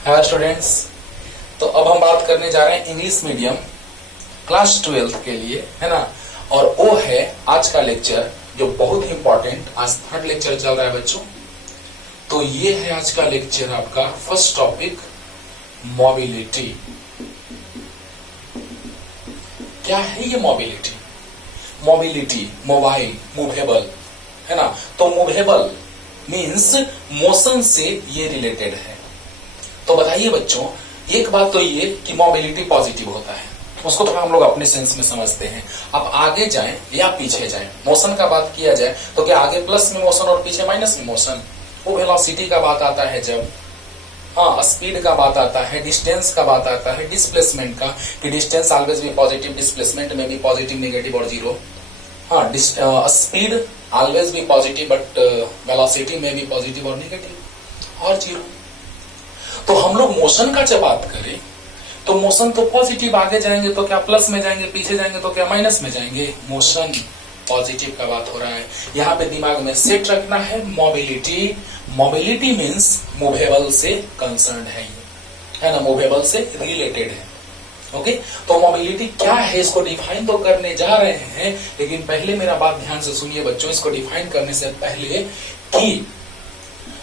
Hi students. तो अब हम बात करने जा रहे हैं इंग्लिश मीडियम क्लास 12 के लिए, है ना। और वो है आज का लेक्चर जो बहुत ही इंपॉर्टेंट, आज थर्ड लेक्चर चल रहा है बच्चों। तो ये है आज का लेक्चर आपका फर्स्ट टॉपिक, मोबिलिटी। क्या है ये मोबिलिटी? मोबिलिटी, मोबाइल, मूवेबल, है ना। तो मूवेबल मीन्स मोशन से ये रिलेटेड है। तो बताइए बच्चों, एक बात तो ये कि मोबिलिटी पॉजिटिव होता है, उसको थोड़ा हम लोग अपने सेंस में समझते हैं। अब आगे जाएं या पीछे जाएं, मोशन का बात किया जाए तो क्या आगे प्लस में मोशन और पीछे माइनस में मोशन? वो वेलोसिटी का बात आता है जब, हाँ स्पीड का बात आता है, डिस्टेंस का बात आता है, डिस्प्लेसमेंट का, कि डिस्टेंस ऑलवेज भी पॉजिटिव, डिस्प्लेसमेंट में भी पॉजिटिव, नेगेटिव और जीरो। हाँ स्पीड ऑलवेज भी पॉजिटिव बट वेलोसिटी में भी पॉजिटिव और नेगेटिव और जीरो। तो हम लोग मोशन का जब बात करें तो मोशन तो पॉजिटिव, आगे जाएंगे तो क्या प्लस में जाएंगे, पीछे जाएंगे तो क्या माइनस में जाएंगे। मोशन पॉजिटिव का बात हो रहा है। यहाँ पे दिमाग में सेट रखना है मोबिलिटी। मोबिलिटी मीन्स मूवेबल से कंसर्न है ना, मूवेबल से रिलेटेड है। ओके, तो मोबिलिटी क्या है इसको डिफाइन तो करने जा रहे हैं, लेकिन पहले मेरा बात ध्यान से सुनिए बच्चों। इसको डिफाइन करने से पहले कि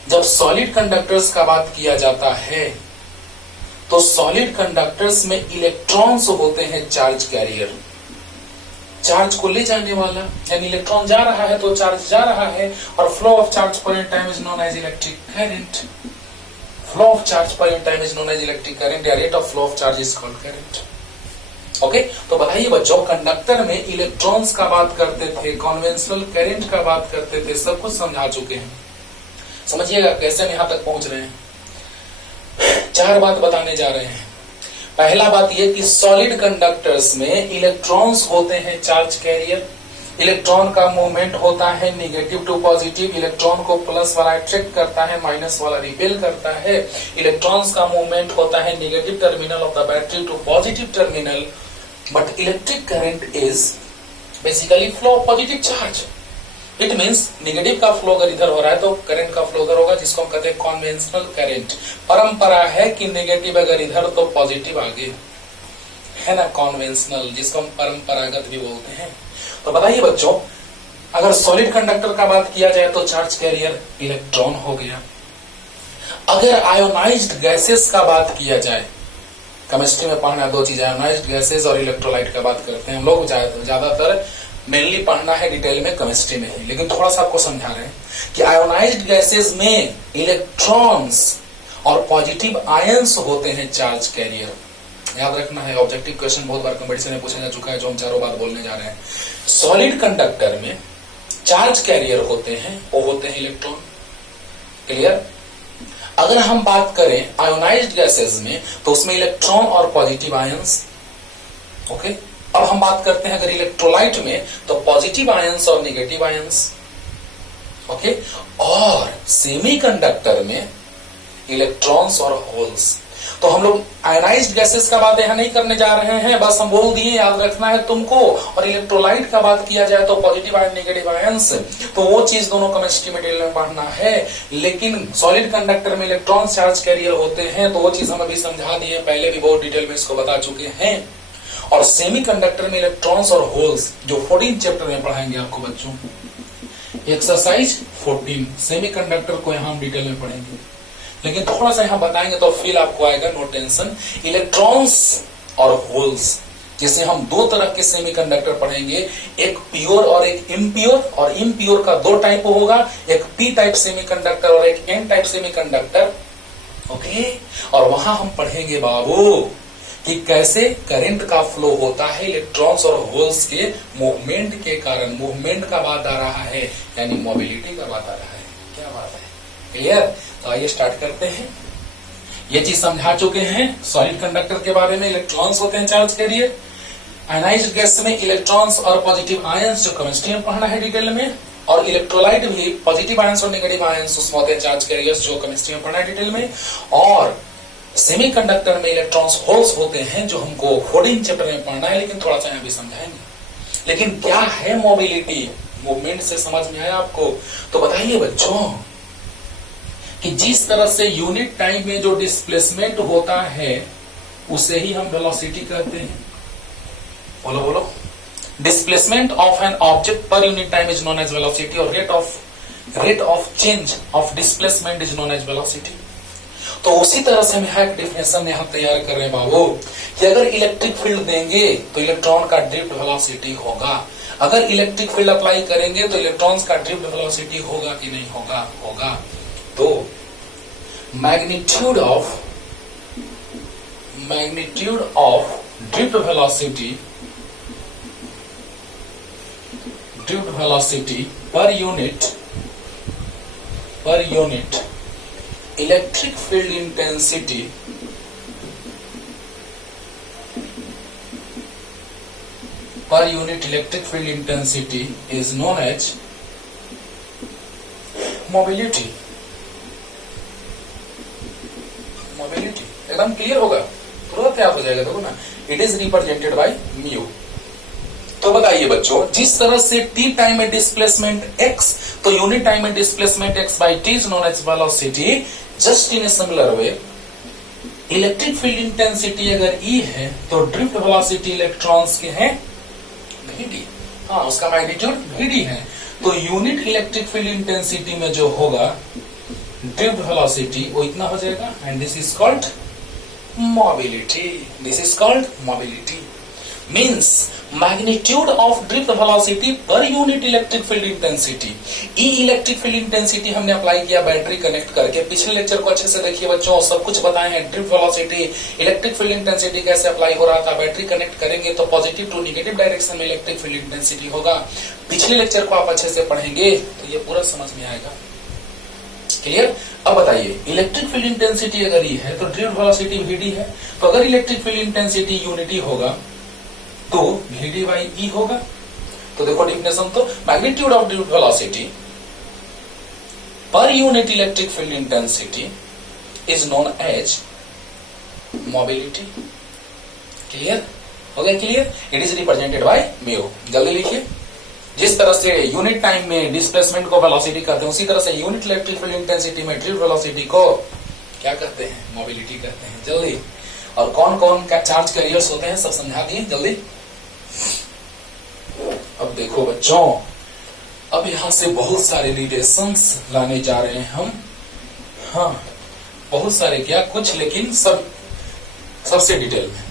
जब सॉलिड कंडक्टर्स का बात किया जाता है तो सॉलिड कंडक्टर्स में इलेक्ट्रॉन्स होते हैं चार्ज कैरियर, चार्ज को ले जाने वाला, यानी इलेक्ट्रॉन जा रहा है तो चार्ज जा रहा है, और flow of charge per time is known as electric current. Flow of charge per time is known as electric current, या rate of flow of charge is called current. Okay, तो बताइए बच्चों, कंडक्टर में electrons का बात करते थे, conventional current का बात करते थे, सब कुछ समझा चुके हैं। समझिएगा कैसे हम यहां तक पहुंच रहे हैं। चार बात बताने जा रहे हैं। पहला बात यह कि सॉलिड कंडक्टर्स में इलेक्ट्रॉन्स होते हैं चार्ज कैरियर। इलेक्ट्रॉन का मूवमेंट होता है नेगेटिव टू पॉजिटिव, इलेक्ट्रॉन को प्लस वाला अट्रैक्ट करता है, माइनस वाला रिपेल करता है। इलेक्ट्रॉन्स का मूवमेंट होता है negative terminal of the battery to positive terminal, but electric current is basically flow of positive charge. It means negative का फ्लो अगर इधर हो रहा है तो करंट का फ्लो उधर होगा, जिसको हम कहते हैं कॉन्वेंशनल करंट। परंपरा है कि नेगेटिव अगर इधर तो पॉजिटिव आगे, है ना, कॉन्वेंशनल, जिसको हम परंपरागत भी बोलते हैं। तो बताइए बच्चों, अगर सॉलिड कंडक्टर का बात किया जाए तो चार्ज कैरियर इलेक्ट्रॉन हो गया। अगर आयोनाइज्ड गैसेस का बात किया जाए, केमिस्ट्री में पढ़ना दो चीज, आयोनाइज्ड गैसेस और इलेक्ट्रोलाइट का बात करते हैं हम लोग, ज्यादातर मेनली पढ़ना है डिटेल में केमिस्ट्री में ही, लेकिन थोड़ा सा आपको समझा रहे हैं कि आयोनाइज्ड गैसेस में इलेक्ट्रॉन्स और पॉजिटिव आयंस होते हैं चार्ज कैरियर। याद रखना है, ऑब्जेक्टिव क्वेश्चन बहुत बार कंपटीशन में पूछा जा चुका है, जो हम चारों बात बोलने जा रहे हैं। सॉलिड कंडक्टर में चार्ज कैरियर होते हैं, वो होते हैं इलेक्ट्रॉन। क्लियर? अगर हम बात करें आयोनाइज्ड गैसेस में तो उसमें इलेक्ट्रॉन और पॉजिटिव आयंस। ओके, अब हम बात करते हैं अगर इलेक्ट्रोलाइट में तो पॉजिटिव आयंस और नेगेटिव आयंस। ओके, और सेमीकंडक्टर में इलेक्ट्रॉन्स और होल्स। तो हम लोग आयनाइज्ड गैसेस का बात यहां नहीं करने जा रहे हैं, बस हम बोल दिए, याद रखना है तुमको। और इलेक्ट्रोलाइट का बात किया जाए तो पॉजिटिव आयन, नेगेटिव आयंस, तो वो चीज दोनों केमिस्ट्री में डिटेल में पढ़ना है। लेकिन सॉलिड कंडक्टर में इलेक्ट्रॉन चार्ज कैरियर होते हैं, तो वो चीज हम अभी समझा दिए, पहले भी बहुत डिटेल में इसको बता चुके हैं। और सेमीकंडक्टर में इलेक्ट्रॉन्स और होल्स, जो 14 चैप्टर में पढ़ाएंगे आपको बच्चों, एक्सरसाइज 14, सेमीकंडक्टर को यहां हम डिटेल में पढ़ेंगे, लेकिन थोड़ा सा यहां बताएंगे तो फील आपको आएगा, नो टेंशन। इलेक्ट्रॉन्स और होल्स, जैसे हम दो तरह के सेमीकंडक्टर पढ़ेंगे, एक प्योर और एक इम्प्योर, और इम्प्योर का दो टाइप होगा, एक पी टाइप सेमीकंडक्टर और एक एन टाइप सेमीकंडक्टर। ओके, और वहां हम पढ़ेंगे बाबू कि कैसे करंट का फ्लो होता है इलेक्ट्रॉन्स और होल्स के मूवमेंट के कारण। मूवमेंट का बात आ रहा है, यानी मोबिलिटी का बात आ रहा है। क्या बात है? क्लियर? तो आइए स्टार्ट करते हैं। ये चीज समझा चुके हैं सॉलिड कंडक्टर के बारे में, इलेक्ट्रॉन्स होते हैं चार्ज कैरियर। आयनाइज्ड गैस में इलेक्ट्रॉन्स और पॉजिटिव आयंस, जो केमिस्ट्री में पढ़ना है डिटेल में। और इलेक्ट्रोलाइट भी पॉजिटिव आयंस और नेगेटिव आयंस उसमें होते हैं चार्ज कैरियर्स, जो केमिस्ट्री में पढ़ना है डिटेल में। और सेमीकंडक्टर में इलेक्ट्रॉन्स होल्स होते हैं, जो हमको 14 चैप्टर में पढ़ना है, लेकिन थोड़ा सा यहां भी समझाएंगे। लेकिन क्या है मोबिलिटी? मूवमेंट से समझ में आया आपको? तो बताइए बच्चों कि जिस तरह से यूनिट टाइम में जो डिस्प्लेसमेंट होता है उसे ही हम वेलोसिटी कहते हैं। बोलो बोलो। Displacement of an object per unit time is known as velocity और rate of change of displacement is known as velocity. तो उसी तरह से हम यहाँ एक डेफिनेशन यहाँ तैयार कर रहे हैं बाबू कि अगर इलेक्ट्रिक फील्ड देंगे तो इलेक्ट्रॉन का ड्रिफ्ट वेलोसिटी होगा, अगर इलेक्ट्रिक फील्ड अप्लाई करेंगे तो इलेक्ट्रॉन्स का ड्रिफ्ट वेलोसिटी होगा कि नहीं होगा? होगा। तो magnitude of drift velocity per unit electric field intensity per unit electric field intensity is known as mobility। एकदम क्लियर होगा, तुरंत याद हो जाएगा। देखो ना, it is represented by mu. तो बताइए बच्चों, जिस तरह से t टाइम में डिस्प्लेसमेंट x, तो यूनिट टाइम में displacement x by t is known as velocity. Just in a similar way electric field intensity अगर E है तो ड्रिफ्ट वेलोसिटी इलेक्ट्रॉन्स के हैं Vd। हाँ, उसका मैग्नीट्यूड Vd है। तो यूनिट इलेक्ट्रिक फील्ड इंटेंसिटी में जो होगा ड्रिफ्ट वेलोसिटी वो इतना हो जाएगा and this is called mobility. Means magnitude of drift velocity per unit electric field intensity. E electric field intensity हमने अप्लाई किया बैटरी कनेक्ट करके। पिछले लेक्चर को अच्छे से देखिए बच्चों, सब कुछ बताए हैं। Drift velocity, electric field intensity कैसे अप्लाई हो रहा था। बैटरी कनेक्ट करेंगे तो पॉजिटिव टू नेगेटिव डायरेक्शन में इलेक्ट्रिक फील्ड इंटेंसिटी होगा। पिछले लेक्चर को आप अच्छे से पढ़ेंगे तो ये पूरा समझ में आएगा। क्लियर? अब बताइए, इलेक्ट्रिक फील्ड इंटेंसिटी अगर ये है तो ड्रिफ्ट वेलोसिटी Vd है। तो अगर इलेक्ट्रिक फील्ड इंटेंसिटी यूनिटी होगा तो Vd बाई E होगा। तो देखो डेफिनेशन, तो magnitude of drift velocity per unit electric field intensity is known as mobility. Clear हो गया? Clear? It is represented by mu. जल्दी लिखिए। जिस तरह से यूनिट टाइम में डिस्प्लेसमेंट को वेलोसिटी कहते हैं, उसी तरह से यूनिट इलेक्ट्रिक फील्ड इंटेंसिटी में ड्रिफ्ट वेलोसिटी को क्या कहते हैं? मोबिलिटी कहते हैं। जल्दी। और कौन कौन का चार्ज कैरियर्स होते हैं सब समझा दिए। जल्दी। अब देखो बच्चों, अब यहां से बहुत सारे रिलेशंस लाने जा रहे हैं हम। हाँ, बहुत सारे क्या, कुछ, लेकिन सबसे डिटेल में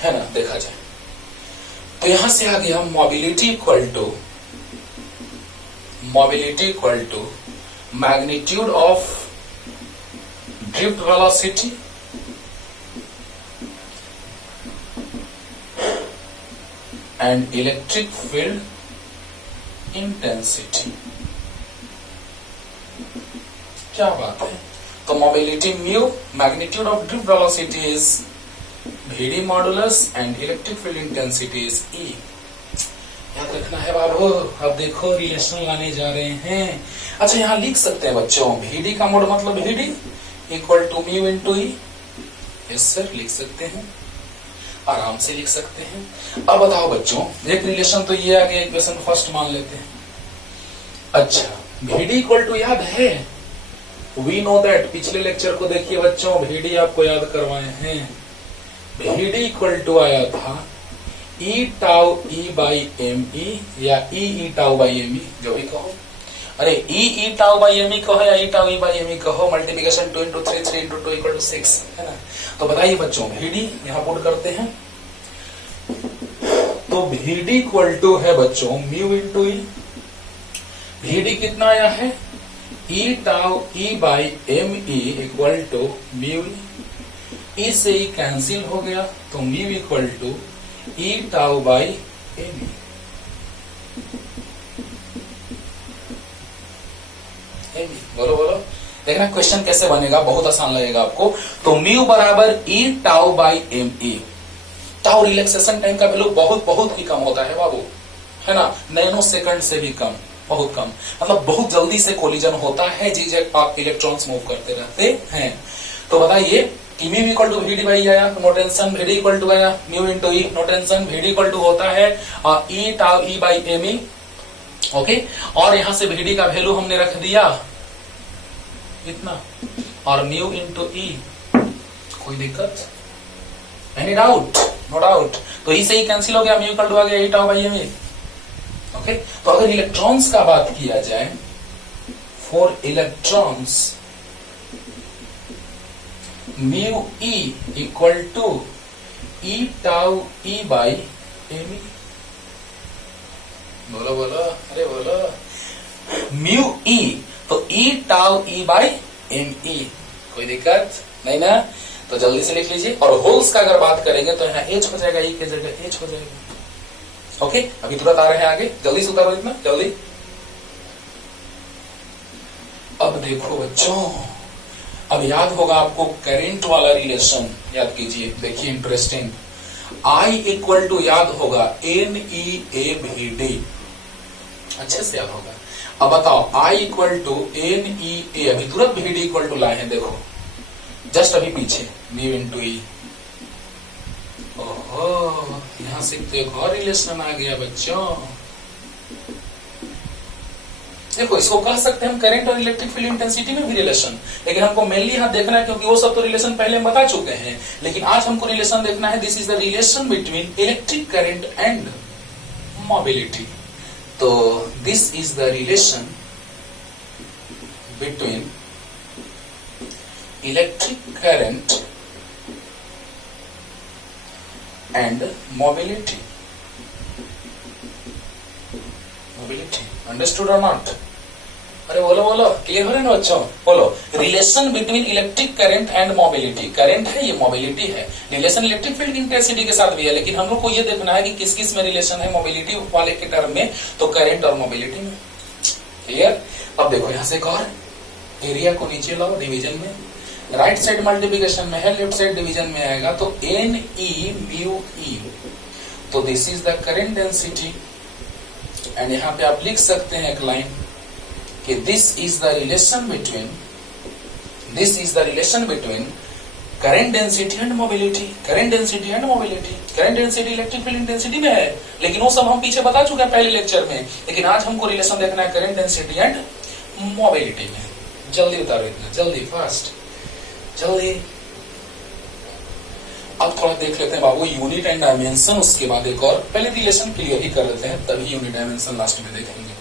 है ना, देखा जाए तो यहां से आ गया mobility equal to magnitude of drift velocity and electric field intensity. क्या बात है? तो mobility mu, magnitude of drift velocity is Vd modulus and electric field intensity is E। याद रखना है बाबू। अब देखो रिलेशन लाने जा रहे हैं। अच्छा, यहाँ लिख सकते हैं बच्चों, Vd का मोड मतलब Vd equal to mu into E। Yes sir, लिख सकते हैं, आराम से लिख सकते हैं। अब बताओ बच्चों, एक रिलेशन तो ये आ गया, इक्वेशन फर्स्ट मान लेते हैं। अच्छा, Vd इक्वल टू याद है, वी नो दैट। पिछले लेक्चर को देखिए बच्चों, Vd आपको याद करवाए हैं। Vd इक्वल टू आया था E tau E by M e या E tau by M e, जो भी कहो। अरे E tau by M e कहो या E tau E by M e कहो, multiplication 2 into 3, 3 into 2 equal to 6 है ना। तो बताइए बच्चों, Vd यहां पुट करते हैं तो Vd इक्वल टू है बच्चों म्यू इंटू E। Vd कितना आया है? E tau E by M E equal to mu. E से E कैंसिल हो गया तो mu equal to E tau by M E. बोलो बोलो, देखना क्वेश्चन कैसे बनेगा, बहुत आसान लगेगा आपको। तो म्यू बराबर E tau by M E. Tau relaxation time का वैल्यू बहुत बहुत ही कम होता है बाबू, है ना, नैनो सेकंड से भी कम, बहुत कम। मतलब बहुत जल्दी से कोलिजन होता है जी जब आप इलेक्ट्रॉन्स मूव करते रहते हैं। तो बताइए कि mu equal to Vd by आया, no tension, Vd equal to आया mu into E, no tension, Vd equal to होता है E tau E by M e. Okay, और यहां से Vd का वैल्यू हमने रख दिया इतना, और म्यू इंटू ई, कोई दिक्कत? Any doubt? No doubt. तो ई से ही कैंसिल हो गया, म्यू इक्वल टू आ गया 8/m। ओके, तो अगर इलेक्ट्रॉन्स का बात किया जाए, for electrons mu e equal to e tau e by M E. बोलो बोलो, अरे बोलो। म्यू ई, तो e tau e by M e, कोई दिक्कत नहीं ना? तो जल्दी से लिख लीजिए। और होल्स का अगर बात करेंगे तो यहाँ एच हो जाएगा, ई के जगह एच हो जाएगा। ओके, अभी तुरंत आ रहे हैं आगे, जल्दी से उतारो इतना जल्दी। अब देखो बच्चों, अब याद होगा आपको करंट वाला रिलेशन, याद कीजिए, देखिए इंटरेस्टिंग। I इक्वल टू याद होगा NEA/VD, अच्छे से याद होगा। अब बताओ I इक्वल टू NEA, अभी तुरंत VD इक्वल टू लाए हैं, देखो जस्ट अभी पीछे म्यू इंटू ई। ओहो, यहां से तो एक और रिलेशन आ गया बच्चों। देखो इसको कह सकते हैं हम करंट और इलेक्ट्रिक फील्ड इंटेंसिटी में भी रिलेशन, लेकिन हमको मेनली यहां देखना है क्योंकि वो सब तो रिलेशन पहले हम बता चुके हैं, लेकिन आज हमको रिलेशन देखना है। This is the relation between electric current and mobility. तो this is the relation between electric current and mobility. Mobility understood और नॉट? अरे बोलो बोलो, क्लियर हो रहे ना बच्चों? बोलो, relation between electric current and mobility. Current है, ये मोबिलिटी है। रिलेशन इलेक्ट्रिक फील्ड इंटेंसिटी के साथ भी है, लेकिन हम लोग को ये देखना है कि किस किस में रिलेशन है मोबिलिटी वाले के टर्म में, तो करंट और मोबिलिटी में। क्लियर? अब देखो यहां से एक और, एरिया को नीचे लाओ डिवीजन में, राइट साइड मल्टीप्लिकेशन में है, लेफ्ट साइड डिवीजन में आएगा, तो एन ई म्यू ई, तो this is the current density. And यहां पे आप लिख सकते हैं एक लाइन कि this is the relation between current density and mobility. Current density and mobility, current density electric field intensity में है, लेकिन वो सब हम पीछे बता चुके हैं पहले लेक्चर में, लेकिन आज हमको रिलेशन देखना है करंट डेंसिटी एंड मोबिलिटी में। जल्दी उतारो इतना, जल्दी, फास्ट, जल्दी। अब थोड़ा देख लेते हैं बाबू यूनिट एंड डायमेंशन, उसके बाद एक और, पहले रिलेशन क्लियर ही कर लेते हैं, तभी यूनिट डायमेंशन लास्ट में देखेंगे,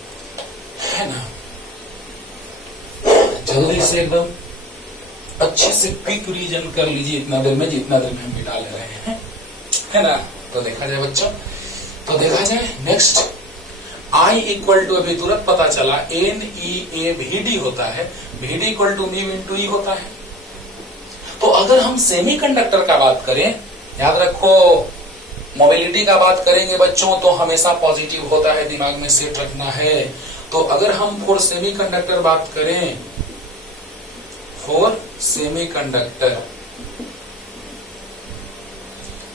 है ना? जल्दी से एकदम अच्छे से क्विक रिवीजन कर लीजिए इतना देर में, जितना देर में हम बिता ले रहे हैं, है ना? तो देखा जाए बच्चों, तो देखा जाए नेक्स्ट, I इक्वल टू, अभी तुरंत पता चला NEA/VD होता है, VD equal to mu into e होता है। तो अगर हम सेमीकंडक्टर का बात करें, याद रखो मोबिलिटी का बात करेंगे बच्चों तो हमेशा पॉजिटिव होता है, दिमाग में सेट रखना है। तो अगर हम फॉर सेमीकंडक्टर बात करें, फॉर सेमीकंडक्टर,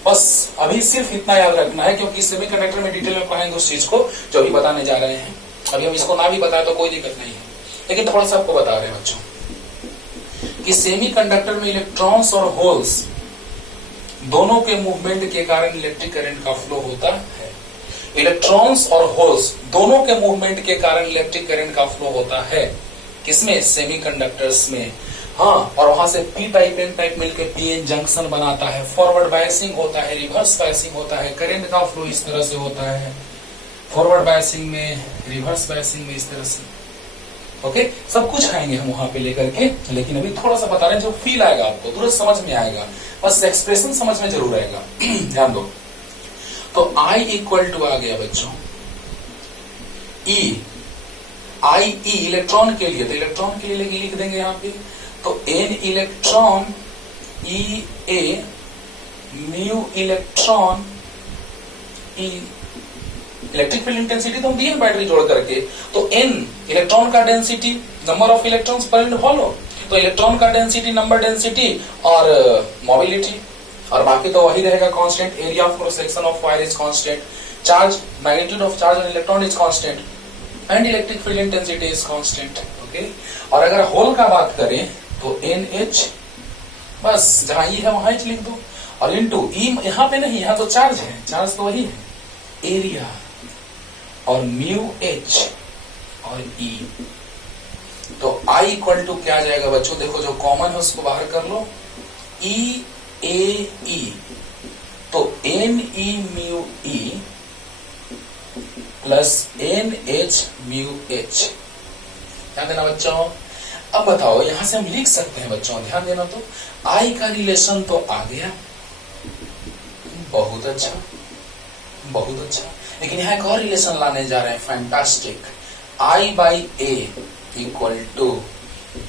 बस अभी सिर्फ इतना याद रखना है, क्योंकि सेमीकंडक्टर में डिटेल में पढ़ाएंगे उस चीज को जो अभी बताने जा रहे हैं। अभी हम इसको ना भी बताए तो कोई दिक्कत नहीं है, लेकिन थोड़ा सा आपको बता रहे हैं बच्चों कि सेमीकंडक्टर में इलेक्ट्रॉन्स और होल्स दोनों के मूवमेंट के कारण इलेक्ट्रिक करंट का फ्लो होता है। इलेक्ट्रॉन्स और होल्स दोनों के मूवमेंट के कारण इलेक्ट्रिक करंट का फ्लो होता है, किसमें? सेमीकंडक्टर्स में। हाँ, और वहां से पी टाइप एन टाइप मिलकर पीएन जंक्शन बनाता है, फॉरवर्ड बायसिंग होता है, रिवर्स बायसिंग होता है, करंट का फ्लो इस तरह से होता है, फॉरवर्ड बायसिंग में, रिवर्स बायसिंग में, इस तरह से। ओके, सब कुछ आएंगे हम वहां पे लेकर के, लेकिन अभी थोड़ा सा बता रहे हैं, जो फील आएगा आपको तुरंत समझ में आएगा, बस एक्सप्रेशन समझ में जरूर आएगा। ध्यान दो, तो I इक्वल टू आ गया बच्चों E, I E इलेक्ट्रॉन के लिए, तो इलेक्ट्रॉन के लिए लिख देंगे यहाँ पे, तो N electron E A mu electron E, electric field intensity तो हम दिए बैटरी जोड़ करके, तो N इलेक्ट्रॉन का density, number of electrons per unit volume, तो इलेक्ट्रॉन का डेंसिटी, नंबर डेंसिटी और मोबिलिटी, और बाकी तो वही रहेगा constant. Area of cross section of wire is constant, charge, magnitude of charge on electron is constant, and electric field intensity is constant. Okay, और अगर होल का बात करें तो NH, बस जहां ई है वहां H लिख दो, और इनटू ई, यहां पे नहीं, यहां तो चार्ज है, चार्ज तो वही है, एरिया और म्यू H और E, तो I इक्वल टू क्या आ जाएगा बच्चों, देखो जो कॉमन है उसको बाहर कर लो, ई ए ई, तो एन ई म्यू ई plus N H mu H. ध्यान देना बच्चों। अब बताओ यहां से हम लिख सकते हैं बच्चों, ध्यान देना, तो आई का रिलेशन तो आ गया, बहुत अच्छा बहुत अच्छा, लेकिन यहाँ एक और रिलेशन लाने जा रहे हैं, fantastic. I by A equal to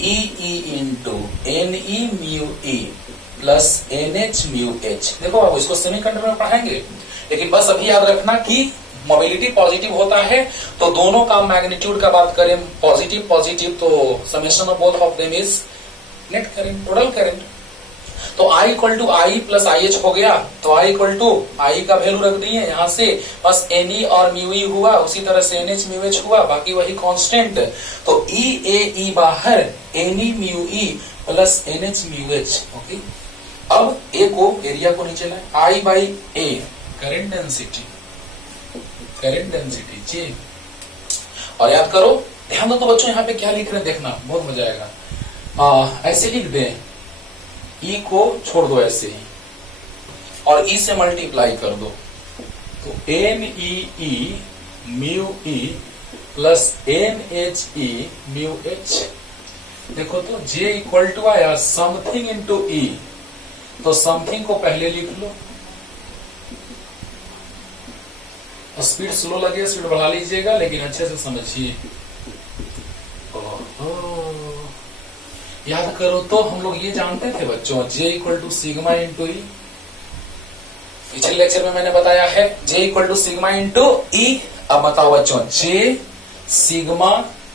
E E into N E mu E plus N H mu H. देखो अब इसको सेमीकंडक्टर में पढ़ाएंगे, लेकिन बस अभी याद रखना कि मोबिलिटी पॉजिटिव होता है तो दोनों का मैग्नीट्यूड का बात करें पॉजिटिव पॉजिटिव, तो summation of both of them is net current, total current. तो I equal to I plus I H हो गया, तो I इक्वल टू आई का वैल्यू रख दिए यहां से, बस एन ई और म्यू ई हुआ, उसी तरह से एन एच म्यू एच हुआ, बाकी वही कांस्टेंट। तो ई ए ई बाहर, एन ई म्यू ई plus N H mu h. Okay, अब ए को एरिया को नीचे लाए, I by A current density, current density जी। और याद करो, ध्यान दो तो बच्चों यहाँ पे क्या लिख रहे हैं देखना, बहुत मजा आएगा। ऐसे लिख दें, ई को छोड़ दो ऐसे ही और ई से मल्टीप्लाई कर दो, तो एन ई म्यू ई plus N H E mu H. देखो तो जे इक्वल टू आया समथिंग इंटू ई, तो समथिंग को पहले लिख लो, स्पीड स्लो लगे स्पीड बढ़ा लीजिएगा, लेकिन अच्छे से समझिए। याद करो तो हम लोग ये जानते थे बच्चों, J equal to sigma into e, पिछले लेक्चर में मैंने बताया है J equal to sigma into e. अब बताओ बच्चों, J सिग्मा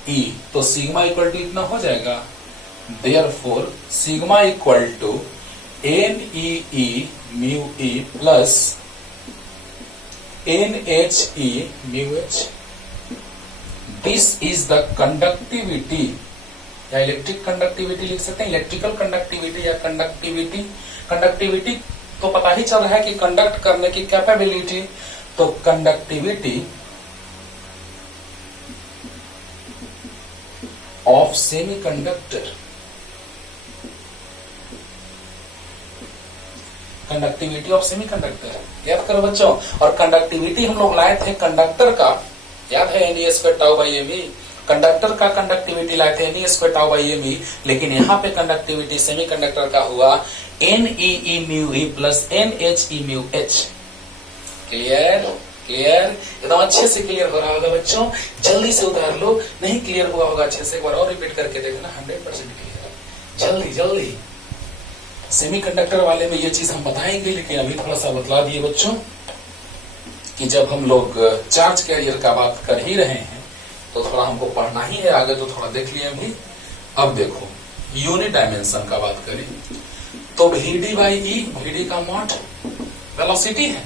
ई, तो सिग्मा इक्वल टू इतना हो जाएगा, therefore sigma equal to N E mu E plus N H E mu H. This is the conductivity, या इलेक्ट्रिक कंडक्टिविटी लिख सकते हैं, इलेक्ट्रिकल कंडक्टिविटी या कंडक्टिविटी। कंडक्टिविटी तो पता ही चल रहा है कि कंडक्ट करने की कैपेबिलिटी, तो conductivity of semiconductor, conductivity of semiconductor. याद करो बच्चों, और कंडक्टिविटी हम लोग लाए थे कंडक्टर का, याद है N E square tau by M E, conductor का कंडक्टिविटी लाए थे N E square tau by M E, लेकिन यहाँ पे कंडक्टिविटी सेमीकंडक्टर का हुआ एन ई म्यू ई plus N H E mu H. Clear clear, एकदम अच्छे से क्लियर हो रहा होगा बच्चों, जल्दी से उतार लो, नहीं क्लियर हुआ होगा अच्छे से एक बार और रिपीट करके देखना, 100% क्लियर, जल्दी जल्दी। सेमीकंडक्टर वाले में ये चीज हम बताएंगे, लेकिन अभी थोड़ा सा बतला दिए बच्चों कि जब हम लोग चार्ज कैरियर का बात कर ही रहे हैं तो थोड़ा हमको पढ़ना ही है आगे, तो थोड़ा देख लिए अभी। अब देखो यूनिट डायमेंशन का बात करें तो VD बाई ई, VD का मॉड वेलोसिटी है,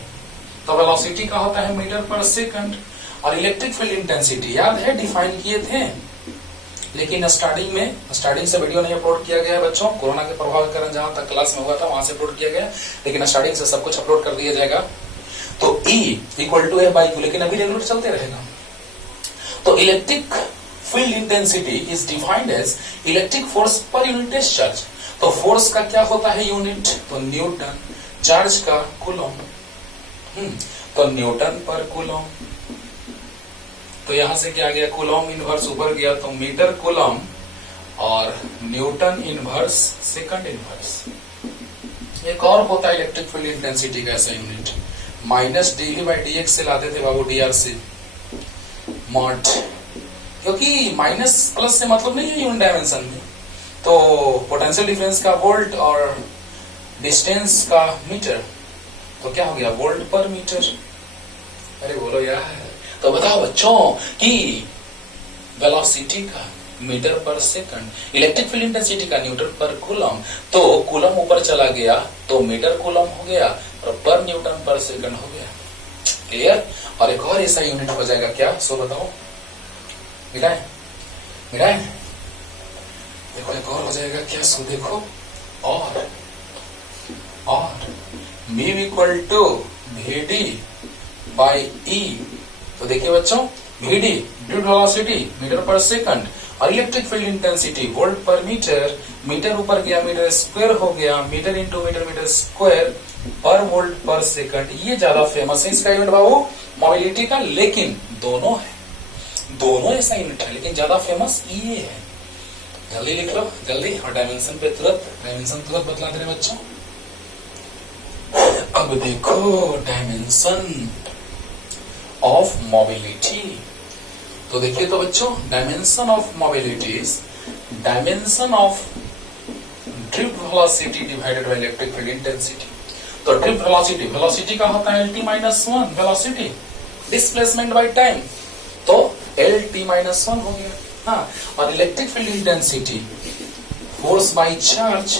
तो वेलोसिटी का होता है मीटर पर सेकंड। और इलेक्ट्रिक फील्ड इंटेंसिटी याद है डिफाइन किए थे, लेकिन स्टार्टिंग से वीडियो नहीं अपलोड किया गया बच्चों, कोरोना के प्रभाव के कारण जहां तक क्लास में हुआ था वहां से अपलोड किया गया, लेकिन स्टार्टिंग से सब कुछ अपलोड कर दिया जाएगा। तो E equal to F by Q, लेकिन अभी रेगुलर चलते रहेगा। तो electric field intensity is defined as electric force per unit discharge. तो फोर्स का क्या होता है यूनिट, तो न्यूटन, चार्ज का कूलम, तो न्यूटन पर कूलम, तो यहां से क्या गया कूलम इनवर्स ऊपर गया, तो मीटर कूलम और न्यूटन इनवर्स सेकंड इनवर्स। एक और होता है इलेक्ट्रिक फील्ड इंटेंसिटी का ऐसा unit, minus D by D x से लाते थे बाबू, डी आर से मॉड, क्योंकि माइनस प्लस से मतलब नहीं है यूनिट डायमेंशन में, तो पोटेंशियल डिफरेंस का वोल्ट और डिस्टेंस का मीटर, तो क्या हो गया वोल्ट पर मीटर। अरे बोलो यार, तो बताओ बच्चों कि वेलोसिटी का metre per second, electric field intensity का न्यूटन पर कूलम, तो कूलम ऊपर चला गया तो मीटर कूलम हो गया और पर न्यूटन पर सेकंड हो गया। क्लियर। और एक और ऐसा यूनिट हो जाएगा क्या, सो बताओ, मिलाए देखो एक और हो जाएगा क्या, सो देखो, और mu equal to VD by e. तो देखिए बच्चों, VD due velocity metre per second और electric field intensity volt per metre, metre ऊपर गया मीटर स्क्वायर हो गया, metre into metre metre square per volt per second. ये ज्यादा फेमस है इसका यूनिट बाबू मोबिलिटी का, लेकिन दोनों है, दोनों ऐसा यूनिट है, लेकिन ज्यादा फेमस ये है। जल्दी लिख लो जल्दी, और डायमेंशन पे डायमेंशन तुरंत बतला दे रहे बच्चों। अब देखो डायमेंशन ऑफ मोबिलिटी, तो देखिए तो बच्चों dimension of mobility is dimension of drift velocity divided by electric field intensity. तो ड्रिफ्ट वेलोसिटी, वेलोसिटी का होता है lt minus one, velocity displacement by time, तो lt माइनस वन हो गया। हाँ, और electric field intensity force by charge,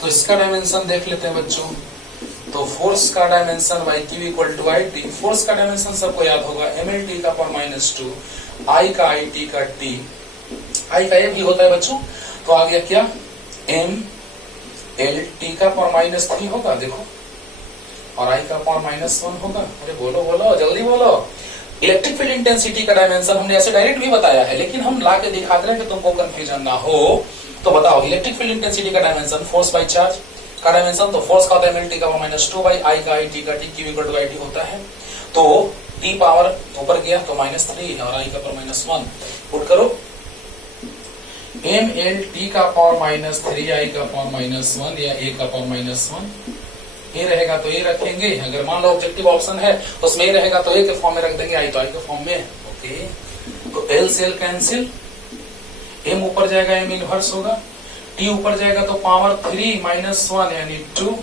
तो इसका डायमेंशन देख लेते हैं बच्चों। तो फोर्स का dimension by Q equal to I T. Force का डायमेंशन सबको याद होगा mlt का पावर माइनस टू, आई का आई टी का टी, आई का ये भी होता है बच्चों, तो आ गया क्या m एल टी का पावर माइनस थ्री होगा देखो, और आई का पावर माइनस वन होगा। अरे बोलो बोलो जल्दी बोलो। इलेक्ट्रिक फील्ड इंटेंसिटी का डायमेंशन हमने ऐसे डायरेक्ट भी बताया है, लेकिन हम ला के दिखा दे रहे हैं कि तुमको कंफ्यूजन ना हो। तो बताओ इलेक्ट्रिक फील्ड इंटेंसिटी का डायमेंशन फोर्स बाई चार्ज का डायमेंशन, तो फोर्स का होता है mlt का power minus two by I का आई टी का T, Q equal to I T होता है। तो टी पावर ऊपर गया तो माइनस थ्री और आई का पावर माइनस वन, पुट करो mlt का पावर माइनस थ्री, आई का पावर माइनस वन या ए का पावर माइनस वन। ए रहेगा तो ए रखेंगे, अगर मान लो ऑब्जेक्टिव ऑप्शन है उसमें ए रहेगा तो ए के फॉर्म में रख देंगे, आई तो आई के फॉर्म में। ओके, तो एल से एल कैंसिल, एम ऊपर जाएगा एम इनवर्स होगा, टी ऊपर जाएगा तो पावर थ्री माइनस वन यानी टू,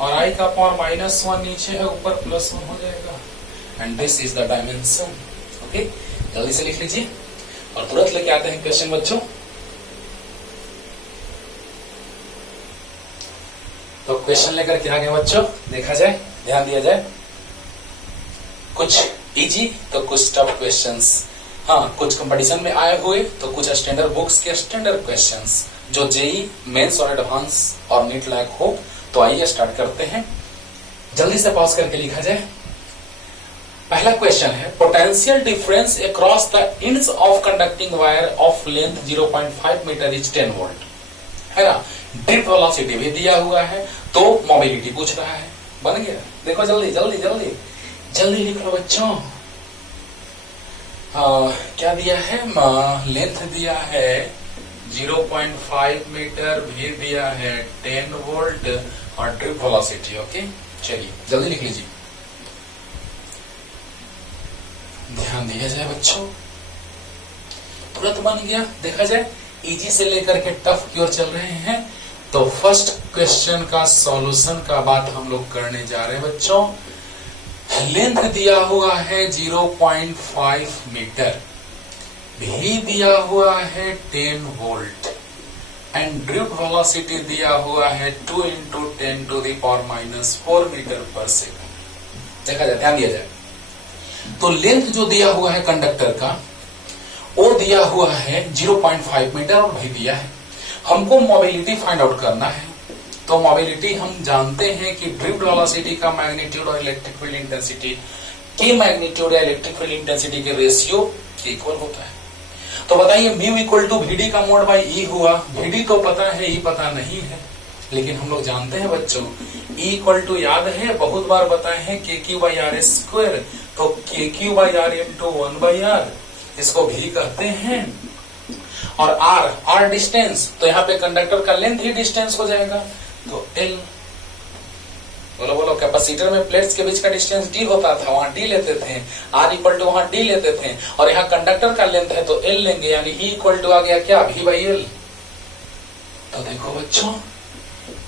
और आई का पावर माइनस वन नीचे है ऊपर प्लस वन हो जाएगा, and this is the dimension. Okay, जल्दी से लिख लीजिए और तुरंत लेके आते हैं क्वेश्चन बच्चों। तो क्वेश्चन लेकर के आ गए बच्चों, देखा जाए, ध्यान दिया जाए। कुछ इजी तो कुछ टफ क्वेश्चंस, हाँ कुछ कंपटीशन में आए हुए तो कुछ स्टैंडर्ड बुक्स के स्टैंडर्ड क्वेश्चंस जो जेई मेंस और एडवांस और नीट लायक हो। तो आइए स्टार्ट करते हैं, जल्दी से पॉज करके लिखा जाए। पहला क्वेश्चन है potential difference across the ends of conducting wire of length 0.5 metre is 10 volt, है ना। ड्रिफ्ट वेलोसिटी भी दिया हुआ है, तो मोबिलिटी पूछ रहा है। बन गया, देखो जल्दी जल्दी जल्दी जल्दी लिख लो बच्चों। क्या दिया है, लेंथ दिया है 0.5 मीटर, भी दिया है 10 वोल्ट और ड्रिफ्ट वेलोसिटी। ओके, चलिए जल्दी लिख लीजिए, ध्यान दिया जाए बच्चों। तुरंत बन गया, देखा जाए इजी से लेकर के टफ की ओर चल रहे हैं। तो फर्स्ट क्वेश्चन का सॉल्यूशन का बात हम लोग करने जा रहे हैं बच्चों। लेंथ दिया हुआ है 0.5 मीटर, भी दिया हुआ है 10 वोल्ट, एंड ड्रिफ्ट वेलोसिटी दिया हुआ है 2 into 10 to the power minus 4 metre per second. देखा जाए, ध्यान दिया जाए। तो लेंथ जो दिया हुआ है कंडक्टर का वो दिया हुआ है 0.5 मीटर और भी दिया है। हमको मोबिलिटी फाइंड आउट करना है। तो मोबिलिटी हम जानते हैं कि ड्रिफ्ट वेलोसिटी का मैग्नीट्यूड और इलेक्ट्रिक फील्ड इंटेंसिटी के मैग्नीट्यूड या इलेक्ट्रिक फील्ड इंटेंसिटी के रेशियो इक्वल होता है। तो बताइए mu equal to V D का मोड बाई ई हुआ। वी डी तो पता है, ई पता नहीं है, लेकिन हम लोग जानते हैं बच्चों ई इक्वल टू याद है, बहुत बार बताए हैं के क्यू बाई आर स्क्वायर। तो K Q by R into 1 by R, इसको भी कहते हैं। और आर डिस्टेंस, तो यहाँ पे कंडक्टर का लेंथ ही डिस्टेंस हो जाएगा, तो एल। बोलो बोलो, कैपेसिटर में प्लेट्स के बीच का डिस्टेंस डी होता था, वहां डी लेते थे, आर इक्वल टू वहां डी लेते थे, और यहाँ कंडक्टर का लेंथ है तो एल लेंगे, यानी ई इक्वल टू आ गया क्या, वी बाई एल। तो देखो बच्चों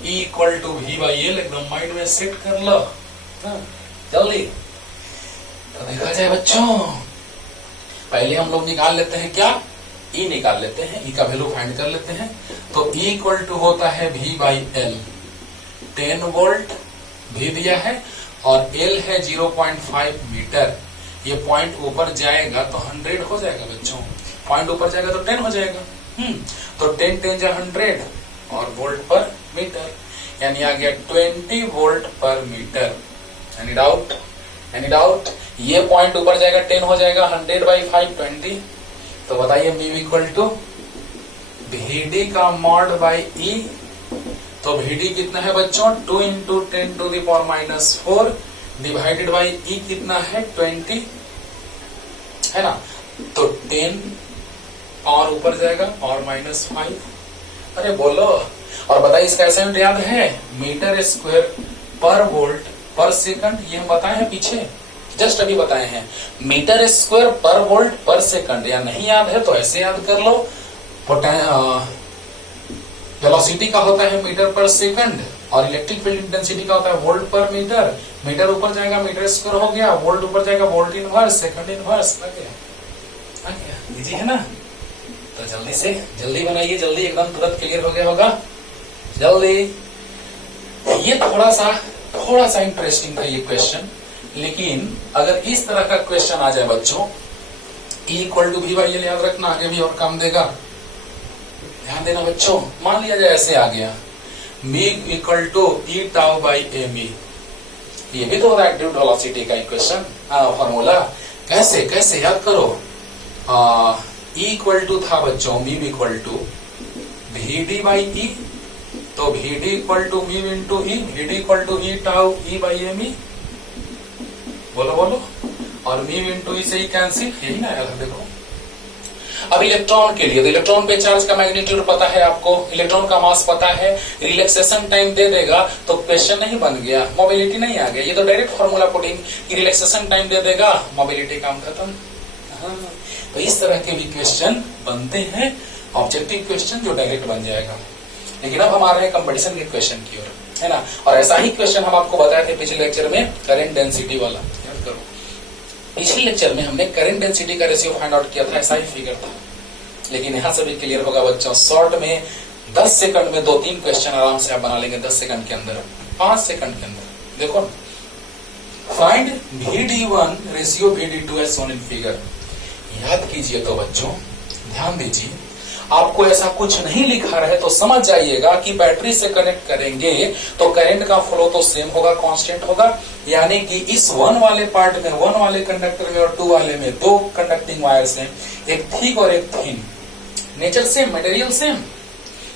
E equal to V by L एकदम माइंड में सेट कर लो जल्दी। तो देखा जाए बच्चों, पहले हम लोग निकाल लेते हैं क्या, ई निकाल लेते हैं, ई का वैल्यू फाइंड कर लेते हैं। तो ई इक्वल टू होता है वी बाई एल, 10 वोल्ट भी दिया है और एल है 0.5 मीटर। ये पॉइंट ऊपर जाएगा तो 100 हो जाएगा बच्चों, पॉइंट ऊपर जाएगा तो 10 हो जाएगा। तो 10 10 जा 100 और वोल्ट पर मीटर, यानी आ गया 20 volt per metre. Any doubt, any doubt. ये पॉइंट ऊपर जाएगा 10 हो जाएगा, 100 बाई 5 20, तो बताइए म्यू इक्वल टू VD का मॉड बाई E। तो VD कितना है बच्चों 2 इंटू 10⁻⁻⁴ डिवाइडेड बाई E कितना है 20 है ना। तो 10 और ऊपर जाएगा और -5। अरे बोलो। और बताइए इसका असाइनमेंट याद है metre square per volt per second, ये हम बताए हैं पीछे, जस्ट अभी बताए हैं। Metre square per volt per second, या नहीं याद है तो ऐसे याद कर लो। वेलोसिटी का होता है मीटर पर सेकंड और इलेक्ट्रिक फील्ड इंटेंसिटी का होता है वोल्ट पर मीटर। मीटर ऊपर जाएगा मीटर स्क्वायर हो गया, वोल्ट ऊपर जाएगा वोल्ट इनवर्स, सेकंड इनवर्स आ गया। इजी है ना। तो जल्दी से जल्दी बनाइए, जल्दी एकदम तुरंत क्लियर हो गया होगा जल्दी। ये थोड़ा सा इंटरेस्टिंग था ये क्वेश्चन, लेकिन अगर इस तरह का क्वेश्चन आ जाए बच्चों E इक्वल टू V/L याद रखना, आगे भी और काम देगा। ध्यान देना बच्चों, मान लिया जाए ऐसे आ गया m equal to E tau by m। ये भी तो होता है ड्यूट वेलोसिटी का इक्वेशन फॉर्मूला। कैसे याद करो। E इक्वल टू था बच्चों m equal to VD by E। तो VD equal to m into E, VD equal to E tau E by m। बोलो। और m इंटू E से ही कैंसिल, यही ना यार। देखो अब इलेक्ट्रॉन के लिए, तो इलेक्ट्रॉन पे चार्ज का मैग्नीट्यूड पता है आपको, इलेक्ट्रॉन का मास पता है, रिलैक्सेशन टाइम दे देगा तो क्वेश्चन नहीं बन गया, मोबिलिटी नहीं आ गया। ये तो डायरेक्ट फॉर्मूला पुटिंग कि रिलैक्सेशन टाइम दे देगा, मोबिलिटी काम खत्म। हाँ, तो इस तरह के भी क्वेश्चन बनते हैं, ऑब्जेक्टिव क्वेश्चन जो डायरेक्ट बन जाएगा। लेकिन अब हम आ रहे हैं कंपटीशन के क्वेश्चन की ओर, है ना। और ऐसा ही क्वेश्चन हम आपको बताए थे पिछले लेक्चर में, करंट डेंसिटी वाला, याद करो। पिछले लेक्चर में हमने करंट डेंसिटी का रेशियो फाइंड आउट किया था, ऐसा ही फिगर था। लेकिन यहां से भी क्लियर होगा बच्चों, शॉर्ट में 10 सेकंड में 2-3 क्वेश्चन आराम से आप बना लेंगे, 10 सेकंड के अंदर, 5 सेकंड के अंदर। देखो, find VD1 ratio VD2 as shown in figure. याद कीजिए तो बच्चों, ध्यान दीजिए, आपको ऐसा कुछ नहीं लिखा रहे तो समझ जाइएगा कि बैटरी से कनेक्ट करेंगे तो करंट का फ्लो तो सेम होगा, कांस्टेंट होगा। यानी कि इस 1 वाले पार्ट में, 1 वाले कंडक्टर में और 2 वाले में 2 कंडक्टिंग वायर्स हैं, एक थिक और एक thin. Nature same, material same.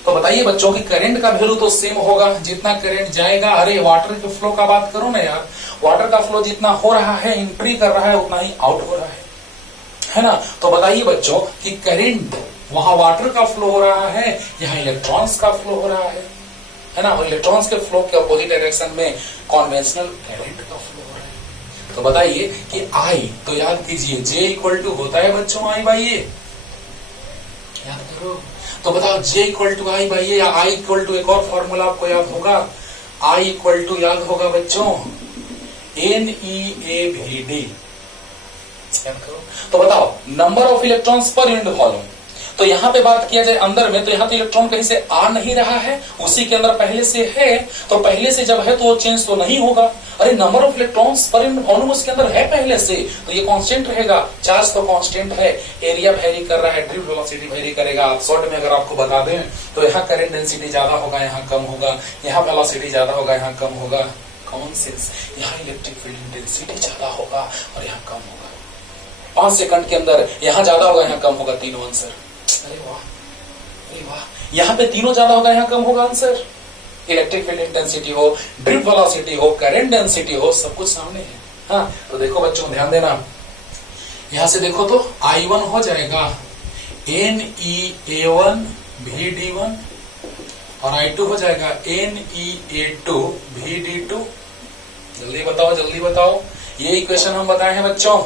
तो बताइए बच्चों कि करंट का वैल्यू तो सेम होगा, जितना करंट जाएगा। अरे वाटर के फ्लो का बात करो ना यार, वाटर का फ्लो जितना हो रहा है, एंट्री कर रहा है, उतना ही आउट हो रहा है ना। तो बताइए बच्चों कि करंट वहां वाटर का फ्लो हो रहा है, यहाँ इलेक्ट्रॉन्स का फ्लो हो रहा है ना। और इलेक्ट्रॉन्स के फ्लो के अपोजिट डायरेक्शन में कॉन्वेंशनल करंट का फ्लो हो रहा है। तो बताइए कि I, तो याद कीजिए J इक्वल टू होता है बच्चों I बाई A, याद करो। तो बताओ J equal to I by A या I इक्वल टू, एक और फॉर्मूला आपको याद होगा, I इक्वल टू याद होगा बच्चों NeAVD, याद करो। तो बताओ number of electrons per unit volume. तो यहाँ पे बात किया जाए अंदर में, तो यहाँ तो इलेक्ट्रॉन कहीं से आ नहीं रहा है, उसी के अंदर पहले से है, तो पहले से जब है तो वो चेंज तो नहीं होगा। अरे number of electrons per unit volume उसके अंदर है पहले से, तो ये कांस्टेंट रहेगा। चार्ज तो कांस्टेंट है, एरिया वेरी कर रहा है, ड्रिफ्ट वेलोसिटी वेरी करेगा। आप शॉर्ट में अगर आपको बता दें तो यहाँ करंट डेंसिटी ज्यादा होगा, यहाँ कम होगा, यहाँ वेलोसिटी ज्यादा होगा, यहाँ कम होगा। कॉमन सेंस, यहाँ इलेक्ट्रिक फील्ड इंटेंसिटी ज्यादा होगा और यहाँ कम होगा। 5 सेकंड के अंदर यहाँ ज्यादा होगा, यहाँ कम होगा, तीनों आंसर। अरे वाह, यहाँ पे तीनों ज्यादा होगा, यहाँ कम होगा आंसर। इलेक्ट्रिक फील्ड इंटेंसिटी हो, ड्रिफ्ट वेलोसिटी हो, करंट डेंसिटी हो, सब कुछ सामने है। हाँ, तो देखो बच्चों ध्यान देना, यहां से देखो तो I1 हो जाएगा NeA1 VD1 और I2 हो जाएगा NeA2 VD2। जल्दी बताओ, ये इक्वेशन हम बताए हैं बच्चों,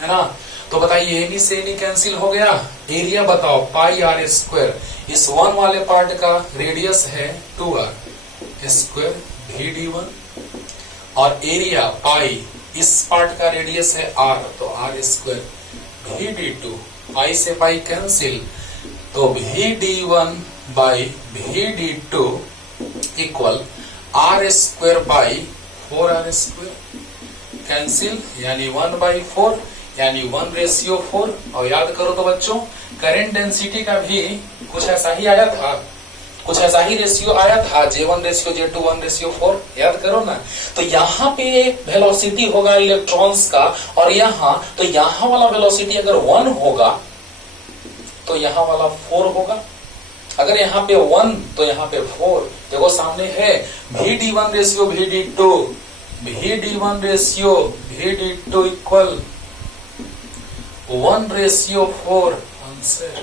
है ना। तो बताइए एनी से एनी कैंसिल हो गया। एरिया बताओ पाई आर स्क्वायर, इस 1 वाले पार्ट का रेडियस है 2r स्क्वायर VD1 और एरिया पाई, इस पार्ट का रेडियस है r, तो r स्क्वायर VD2। पाई से पाई कैंसिल, तो VD1 by VD2 equal r square by 4r square, cancel यानी 1/4 यानी 1/4। और याद करो तो बच्चों करंट डेंसिटी का भी कुछ ऐसा ही आया था, कुछ ऐसा ही रेशियो आया था, J1 रेशियो J2 1/4, याद करो ना। तो यहाँ पे वेलोसिटी होगा इलेक्ट्रॉन्स का, और यहाँ तो यहाँ वाला वेलोसिटी अगर 1 होगा तो यहाँ वाला 4 होगा। अगर यहाँ पे 1 तो यहाँ पे 4। देखो सामने है VD1 ratio VD2, VD1 ratio VD2 equal 1:4 answer.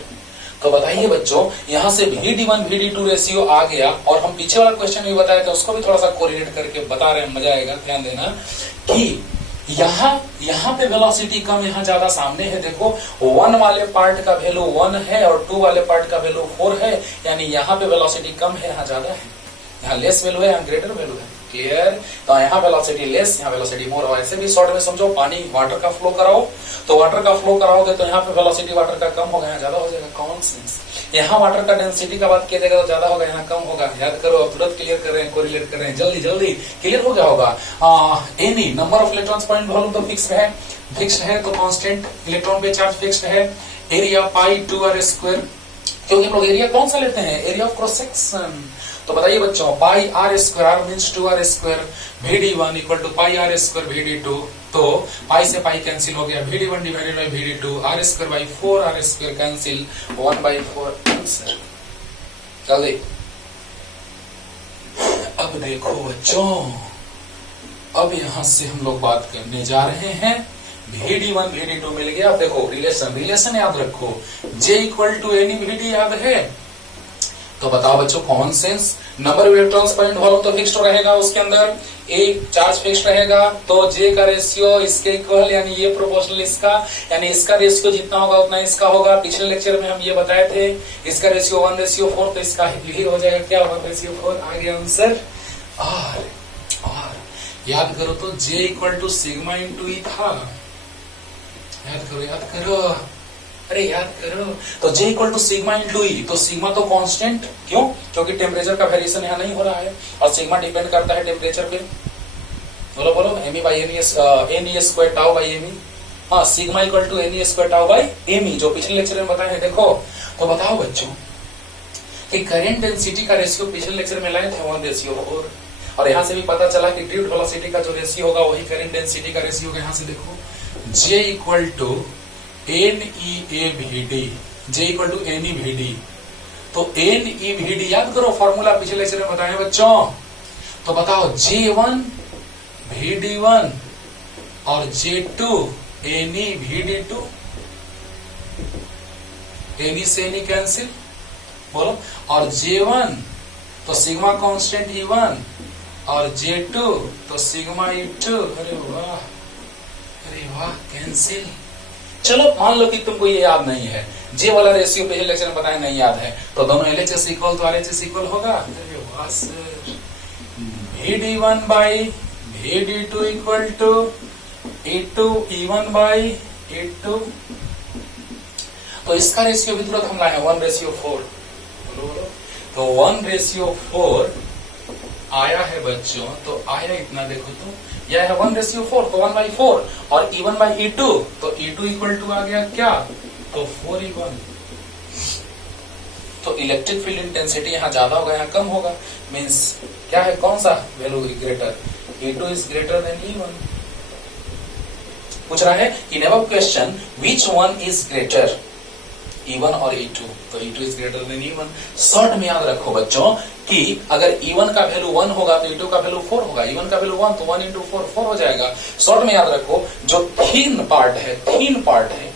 तो बताइए बच्चों, यहां से VD1 VD2 रेशियो आ गया, और हम पीछे वाला क्वेश्चन भी बताया था, उसको भी थोड़ा सा कोरिलेट करके बता रहे हैं, मजा आएगा। ध्यान देना कि यहाँ पे वेलोसिटी कम, यहाँ ज्यादा सामने है। देखो 1 वाले पार्ट का वैल्यू 1 है और 2 वाले पार्ट का वैल्यू 4 है, यानी यहाँ पे वेलोसिटी कम है, यहाँ ज्यादा है। यहाँ लेस वैल्यू है, यहाँ ग्रेटर वैल्यू है। क्लियर? तो यहाँ वेलोसिटी लेस, यहाँ वेलोसिटी मोर। और ऐसे भी शॉर्ट में समझो, पानी वाटर का फ्लो कराओ, तो वाटर का फ्लो कराओगे तो यहाँ पे वेलोसिटी वाटर का कम होगा, यहाँ ज्यादा हो जाएगा। Common sense. यहाँ वाटर का डेंसिटी का बात किया जाएगा तो ज्यादा होगा, यहाँ कम होगा। याद करो, अब तुरंत क्लियर कर रहे हैं, कोरिलेट कर रहे हैं, जल्दी जल्दी क्लियर हो गया होगा। Any number of electrons point volume तो फिक्स्ड है, तो कांस्टेंट इलेक्ट्रॉन पे चार्ज फिक्स्ड है। एरिया पाई 2r², क्योंकि हम लोग एरिया कौन सा लेते हैं? Area of cross section. तो बताइए बच्चों, pi r², r means 2r², VD1 equal to pi r² VD2। तो पाई से पाई कैंसिल हो गया, VD1 divided by VD2, r² by 4, r² cancel, 1/4 answer. जल्दी। अब देखो बच्चों, अब यहां से हम लोग बात करने जा रहे हैं। VD1 VD2 मिल गया। अब देखो रिलेशन याद रखो, J equal to N E VD याद है। तो बताओ बच्चों, common sense, number of electrons point volume तो फिक्स्ड रहेगा, उसके अंदर एक चार्ज फिक्स्ड रहेगा, तो J का रेशियो इसके इक्वल, यानी ये प्रोपोर्शनल इसका, यानी इसका रेशियो जितना होगा उतना इसका होगा। पिछले लेक्चर में हम ये बताए थे, इसका रेशियो 1:4, तो इसका यही हो जाएगा, क्या 1:4 आ गया आंसर। और याद करो तो J equal to sigma into e था। याद करो, अरे याद करो। तो J equal to sigma into ई, तो सिग्मा तो कांस्टेंट, क्यों? क्योंकि टेम्परेचर का वेरिएशन यहाँ नहीं हो रहा है, और सिग्मा डिपेंड करता है टेम्परेचर पे। बोलो बोलो, NE² टाउ बाई ME। हाँ, sigma equal to NE² tau by ME, जो पिछले लेक्चर में बताए हैं। देखो, तो बताओ बच्चों कि करंट डेंसिटी का रेशियो पिछले लेक्चर में लाए थे 1:4, और यहाँ से भी पता चला कि ड्रिफ्ट वेलोसिटी का जो रेशियो होगा वही करंट डेंसिटी का रेशियो होगा। यहाँ से देखो, J equal to NEAVD, J equal to NEVD। तो NEVD याद करो, फॉर्मूला पिछले लेक्चर में बताया बच्चों। तो बताओ, J1 VD1 और J2 NEVD2, NE से NE कैंसिल, बोलो। और J1 तो सिग्मा कांस्टेंट E1, और J2 तो सिग्मा E2। अरे वाह, कैंसिल। चलो मान लो कि तुमको ये याद नहीं है, J वाला रेशियो पिछले लेक्चर में बताया, नहीं याद है, तो दोनों LHS इक्वल तो RHS इक्वल होगा। अरे वाह sir. VD1 by VD2 equal to E1 by E2। तो इसका रेशियो भी तुरंत हम लाए हैं 1:4। बोलो। तो 1:4 आया है बच्चों, तो आया इतना, देखो तो यह है 1:4, तो 1/4, और E1 बाई E2, तो E2 इक्वल टू आ गया क्या? तो 4E1। तो इलेक्ट्रिक फील्ड इंटेंसिटी यहाँ ज्यादा होगा, यहाँ कम होगा, मीन्स क्या है, कौन सा value greater? E2 is greater than E1। पूछ रहा है in above question which one is greater, E1 और E2, तो E2 is greater than E1। Short में याद रखो बच्चों कि अगर E1 का वैल्यू 1 होगा तो E2 का वैल्यू 4 होगा। E1 का वैल्यू 1 तो 1 into 4 हो जाएगा। शॉर्ट में याद रखो, जो थीन पार्ट है,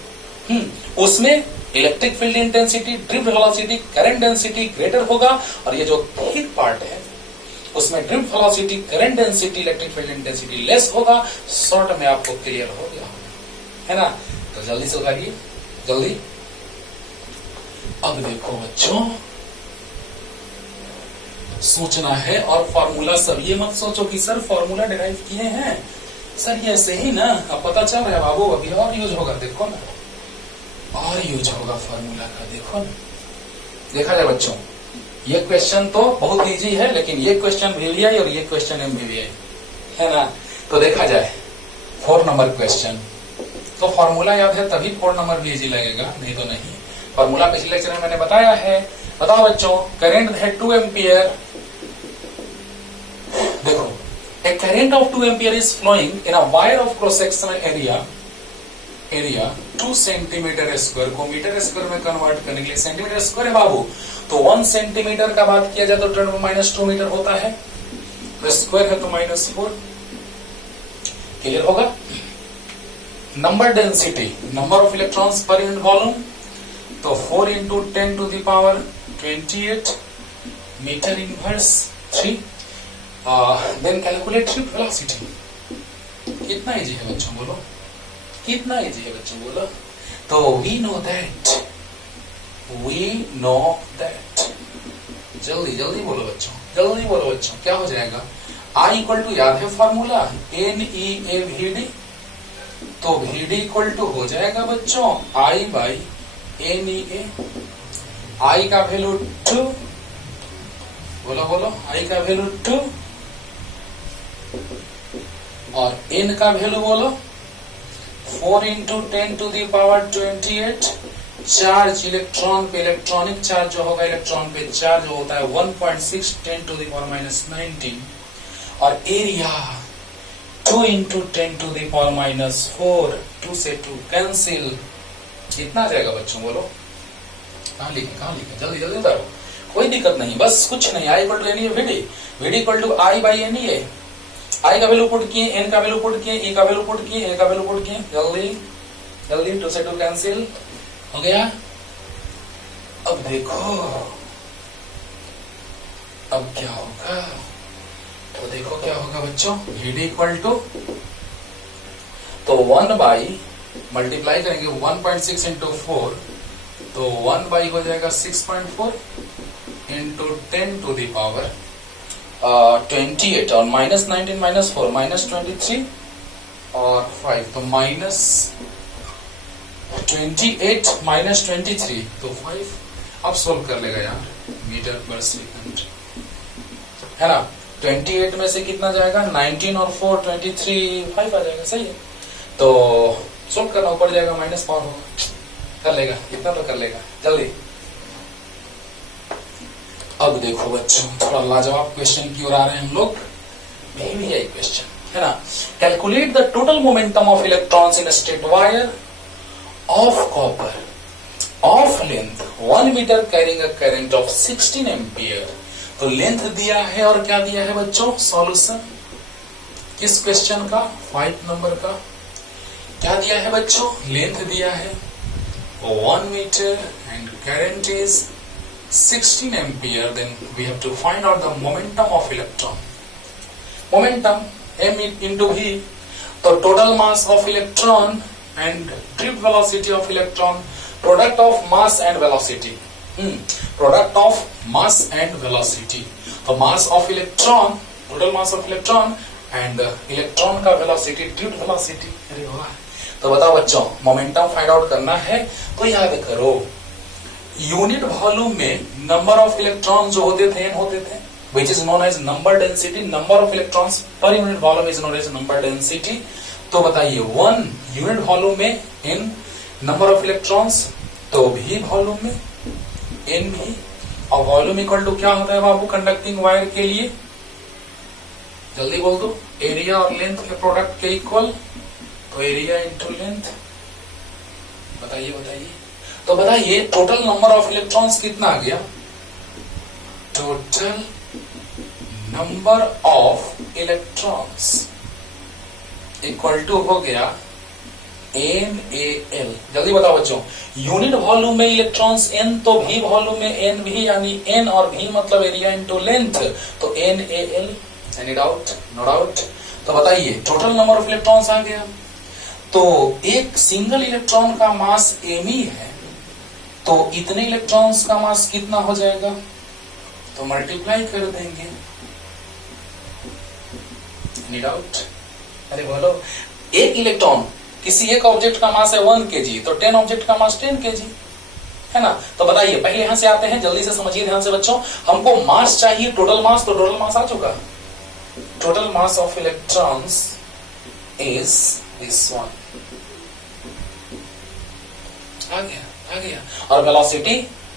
उसमें electric field intensity, drift velocity, current density greater होगा, और ये जो थिक पार्ट है उसमें drift velocity, current density, electric field intensity less होगा। शॉर्ट में आपको क्लियर हो गया है ना? तो जल्दी से उठाइए, जल्दी। अब देखो बच्चों, सोचना है, और फॉर्मूला सब ये मत सोचो कि सर फॉर्मूला डिराइव किए हैं सर, ये ऐसे ही ना, अब पता चल रहा है बाबू, अभी और यूज होगा, देखो ना, और यूज होगा फॉर्मूला का, देखो ना। देखा जाए बच्चों, ये क्वेश्चन तो बहुत इजी है, लेकिन ये क्वेश्चन VVI और ये क्वेश्चन MVVI है ना। तो देखा जाए 4 नंबर क्वेश्चन, तो फॉर्मूला याद है तभी 4 नंबर भी इजी लगेगा, नहीं तो नहीं। फॉर्मूला पिछले लेक्चर में मैंने बताया है। बताओ बच्चों, करंट है 2 एम्पियर। देखो, a current of 2 ampere is flowing in a wire of cross sectional area 2 2 centimetre square को मीटर स्क्वायर में कन्वर्ट करने के लिए सेंटीमीटर स्क्वायर है बाबू, तो 1 सेंटीमीटर का बात किया जाए तो 10⁻² मीटर होता है, तो स्क्वायर है तो -4। क्लियर होगा। Number density, number of electrons per unit volume, तो 4 × 10⁻28 metre inverse 3। Then calculate drift velocity. कितना इजी है बच्चों बोलो, कितना इजी है बच्चों बोलो। तो वी नो दैट, जल्दी जल्दी बोलो बच्चों, जल्दी बोलो बच्चों, क्या हो जाएगा। I = याद है फॉर्मूला NeAVD, तो VD = हो जाएगा बच्चों I/NeA। I का वैल्यू 2, बोलो बोलो, I का वैल्यू 2 और N का वैल्यू बोलो 4 × 10⁻28। चार्ज इलेक्ट्रॉन पे, इलेक्ट्रॉनिक चार्ज जो होगा इलेक्ट्रॉन पे चार्ज होता है 1.6 10⁻19 और एरिया 2 × 10⁻4। 2 से 2 कैंसिल, कितना आ जाएगा बच्चों बोलो। कहाँ लिखे जल्दी जल्दी बताओ, कोई दिक्कत नहीं, बस कुछ नहीं। I = NeAVD, VD = I/NeA। I का वैल्यू पुट किए, N का वैल्यू पुट किए, E का वैल्यू पुट किए, A का वैल्यू पुट किए, जल्दी जल्दी 2 से 2 कैंसिल हो गया। अब देखो अब क्या होगा, तो देखो क्या होगा बच्चों। VD = तो 1 मल्टीप्लाई करेंगे 1.6 × 4, तो 1 हो जाएगा 6.4 × 10⁻28 और -19 -4 -23 और 5, तो -28 -23 तो 5। अब सोल्व कर लेगा यार, मीटर/सेकंड है ना। 28 में से कितना जाएगा, 19 और 4 23, 5 आ जाएगा, सही है। तो सोल्व करना, ऊपर जाएगा -4 होगा, कर लेगा, इतना तो कर लेगा जल्दी। अब देखो बच्चों, थोड़ा लाजवाब क्वेश्चन की ओर आ रहे हैं हम लोग, VVI क्वेश्चन है ना। Calculate the total momentum of electrons in straight wire of copper of length 1 metre carrying a current of 16 ampere. तो लेंथ दिया है और क्या दिया है बच्चों, सॉल्यूशन किस क्वेश्चन का, 5 नंबर का। क्या दिया है बच्चों, लेंथ दिया है 1 metre and current is 16 ampere, then we have to find out the momentum of electron. Momentum m into v, तो total mass of electron and trip velocity of electron, product of mass and velocity. Product of mass and velocity. तो mass of electron, total mass of electron and electron का velocity, trip velocity। अरे वाह, तो बताओ बच्चों, momentum find out करना है तो याद करो, यूनिट वॉल्यूम में नंबर ऑफ इलेक्ट्रॉन जो होते थे n होते थे, which is known as number density. number of electrons per unit volume is known as number density. तो बताइए 1 यूनिट वॉल्यूम में n नंबर ऑफ इलेक्ट्रॉन्स, तो v वॉल्यूम में n भी, और वॉल्यूम इक्वल टू क्या होता है बाबू कंडक्टिंग वायर के लिए, जल्दी बोल दो, एरिया और लेंथ के प्रोडक्ट के इक्वल, तो एरिया इंटू लेंथ। बताइए बताइए, तो बताइए टोटल नंबर ऑफ इलेक्ट्रॉन्स कितना आ गया, total number of electrons equal to हो गया NaL। जल्दी बताओ बच्चों, यूनिट वॉल्यूम में इलेक्ट्रॉन्स n, तो v वॉल्यूम में n भी, यानी n और v मतलब एरिया इंटू लेंथ, तो NaL। Any doubt, no doubt. तो बताइए टोटल नंबर ऑफ इलेक्ट्रॉन्स आ गया, तो एक सिंगल इलेक्ट्रॉन का मास m ही है, तो इतने इलेक्ट्रॉन्स का मास कितना हो जाएगा, तो मल्टीप्लाई कर देंगे। एनी डाउट, अरे बोलो, एक इलेक्ट्रॉन, किसी एक ऑब्जेक्ट का मास है 1 kg, तो 10 ऑब्जेक्ट का मास 10 kg है ना। तो बताइए, पहले यहां से आते हैं, जल्दी से समझिए ध्यान से बच्चों, हमको मास चाहिए, टोटल मास, तो टोटल मास आ चुका, total mass of electrons is this one, आ गया। और वेलोसिटी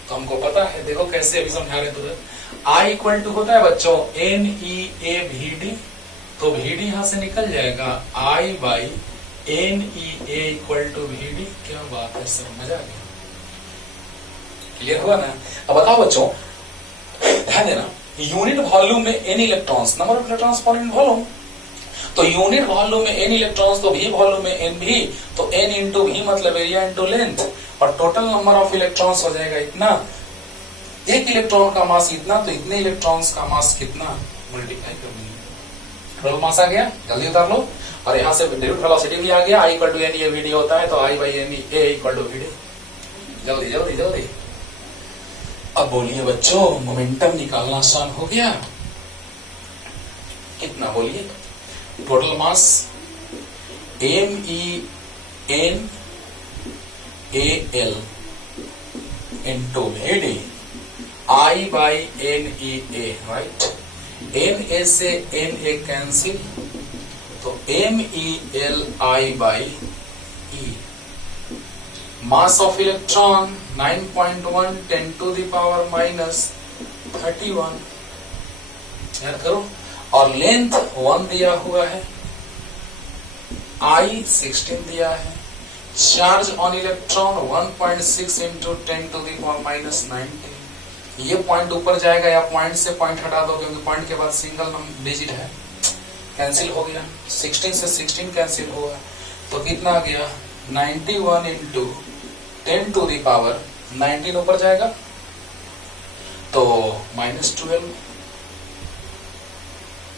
तो हमको पता है, देखो कैसे अभी समझा रहे तो, I इक्वल टू होता है बच्चों NeAVD, तो VD यहां से निकल जाएगा I/NeA। NEA equal to VD। क्या बात है सर, मजा आ गया, क्लियर हुआ ना। अब बताओ बच्चों, ध्यान देना, यूनिट वॉल्यूम में n electrons, number of electrons per unit volume, तो यूनिट वॉल्यूम में n इलेक्ट्रॉन्स तो V वॉल्यूम में n भी, तो n इंटू V मतलब एरिया इंटू लेंथ, और टोटल नंबर ऑफ इलेक्ट्रॉन्स हो जाएगा इतना। एक इलेक्ट्रॉन का मास इतना, तो इतने इलेक्ट्रॉन्स का मास कितना, मल्टीप्लाई कर देंगे, टोटल मास आ गया, जल्दी उतार लो। और यहाँ से डायरेक्ट वेलोसिटी भी आ गया, I equal to NEA VD होता है, तो I by NEA equal to VD। जल्दी जल्दी जल्दी। अब बोलिए बच्चों, मोमेंटम निकालना आसान हो गया, कितना बोलिए, total mass MENAL into VD, I by NEA, right. NA से NA कैंसिल, तो MELI by E। Mass of electron 9.1 10 to the power minus 31, याद करो। और लेंथ 1 दिया हुआ है, I 16 दिया है, charge on electron 1.6 into 10 to the power minus 19। ये पॉइंट ऊपर जाएगा, या पॉइंट से पॉइंट हटा दो, क्योंकि पॉइंट के बाद सिंगल डिजिट है, कैंसिल हो गया, 16 से 16 कैंसिल हुआ, तो कितना आ गया, 91 इंटू 10 टू द पावर 19 ऊपर जाएगा, तो माइनस 12,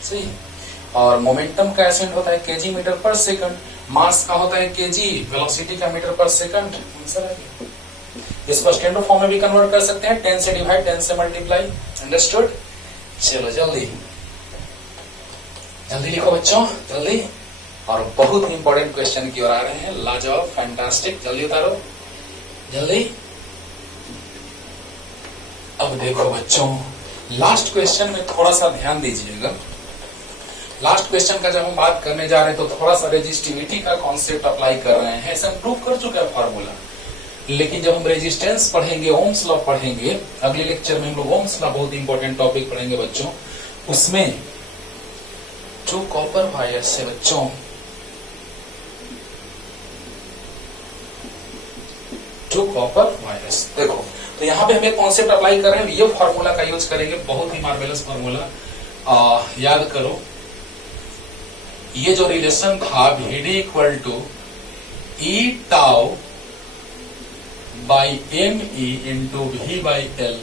सही। और मोमेंटम का एसेंट होता है केजी मीटर पर सेकंड, मास का होता है केजी, वेलोसिटी का मीटर पर सेकंड, आंसर आ गया। इसको स्टैंडर्ड फॉर्म में भी कन्वर्ट कर सकते हैं, 10 से डिवाइड 10 से मल्टीप्लाई, अंडरस्टूड। चलो जल्दी जल्दी लिखो बच्चों, जल्दी। और बहुत ही इंपॉर्टेंट क्वेश्चन की ओर आ रहे हैं, लाजवाब, फैंटास्टिक, जल्दी उतारो जल्दी। अब देखो बच्चों, लास्ट क्वेश्चन में थोड़ा सा ध्यान दीजिएगा। लास्ट क्वेश्चन का जब हम बात करने जा रहे हैं, तो थोड़ा सा रेजिस्टिविटी का कॉन्सेप्ट अप्लाई कर रहे हैं, ऐसे हम प्रूव कर चुके हैं फॉर्मूला, लेकिन जब हम रेजिस्टेंस पढ़ेंगे, ओम्स लॉ पढ़ेंगे, अगले लेक्चर में हम लोग ओम्स लॉ, बहुत इंपॉर्टेंट टॉपिक पढ़ेंगे बच्चों, उसमें 2 कॉपर वायर से बच्चों 2 कॉपर वायर्स, देखो तो यहाँ पे हम एक कॉन्सेप्ट अप्लाई कर रहे हैं, ये फॉर्मूला का यूज करेंगे, बहुत ही मार्वेलस फॉर्मूला, याद करो। ये जो रिलेशन था VD equal to E tau by ME into V by L,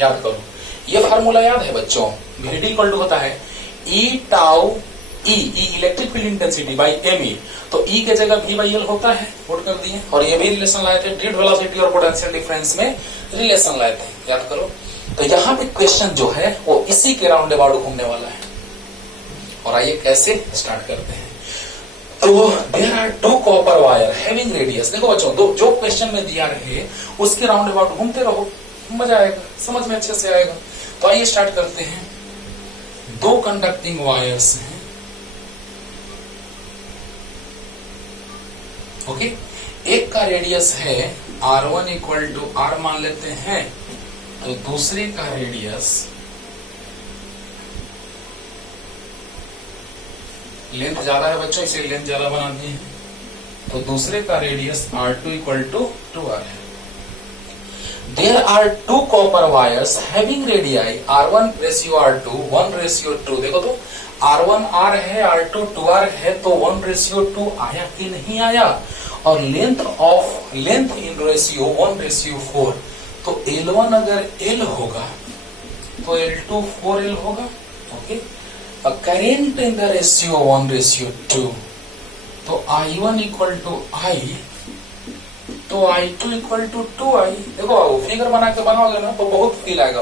याद करो, ये फार्मूला याद है बच्चों। VD इक्वल टू होता है E tau E electric field intensity by ME, तो E के जगह V बाई L होता है, नोट कर दिए। और ये भी रिलेशन लाए थे, ड्रिफ्ट वेलोसिटी और पोटेंशियल डिफरेंस में रिलेशन लाए थे, याद करो। तो यहाँ पे क्वेश्चन जो है वो इसी के राउंड अबाउट घूमने वाला है, और आइए कैसे स्टार्ट करते हैं। तो there are 2 copper wire having radius, देखो बच्चों, जो क्वेश्चन में दिया रहे उसके राउंड अबाउट घूमते रहो, मजा आएगा, समझ में अच्छे से आएगा। तो आइए स्टार्ट करते हैं। 2 कंडक्टिंग वायर्स हैं, ओके। एक का रेडियस है R1 इक्वल टू R मान लेते हैं, तो दूसरे का रेडियस, लेंथ ज्यादा है बच्चों, इसे लेंथ ज्यादा बना दिए हैं, तो दूसरे का radius R2 equal to 2R है। There are 2 copper wires having radii R1 ratio R2 1 ratio 2, देखो तो R1 R है, R2 2R है, तो 1 रेशियो 2 आया कि नहीं आया। और लेंथ इन रेशियो 1 रेशियो 4, तो L1 अगर L होगा तो L2 4L होगा, okay. Current in the ratio 1 ratio 2, तो I1 इक्वल टू I, तो I2 इक्वल टू 2I। देखो फिगर बना के बनाओगे ना तो बहुत फील आएगा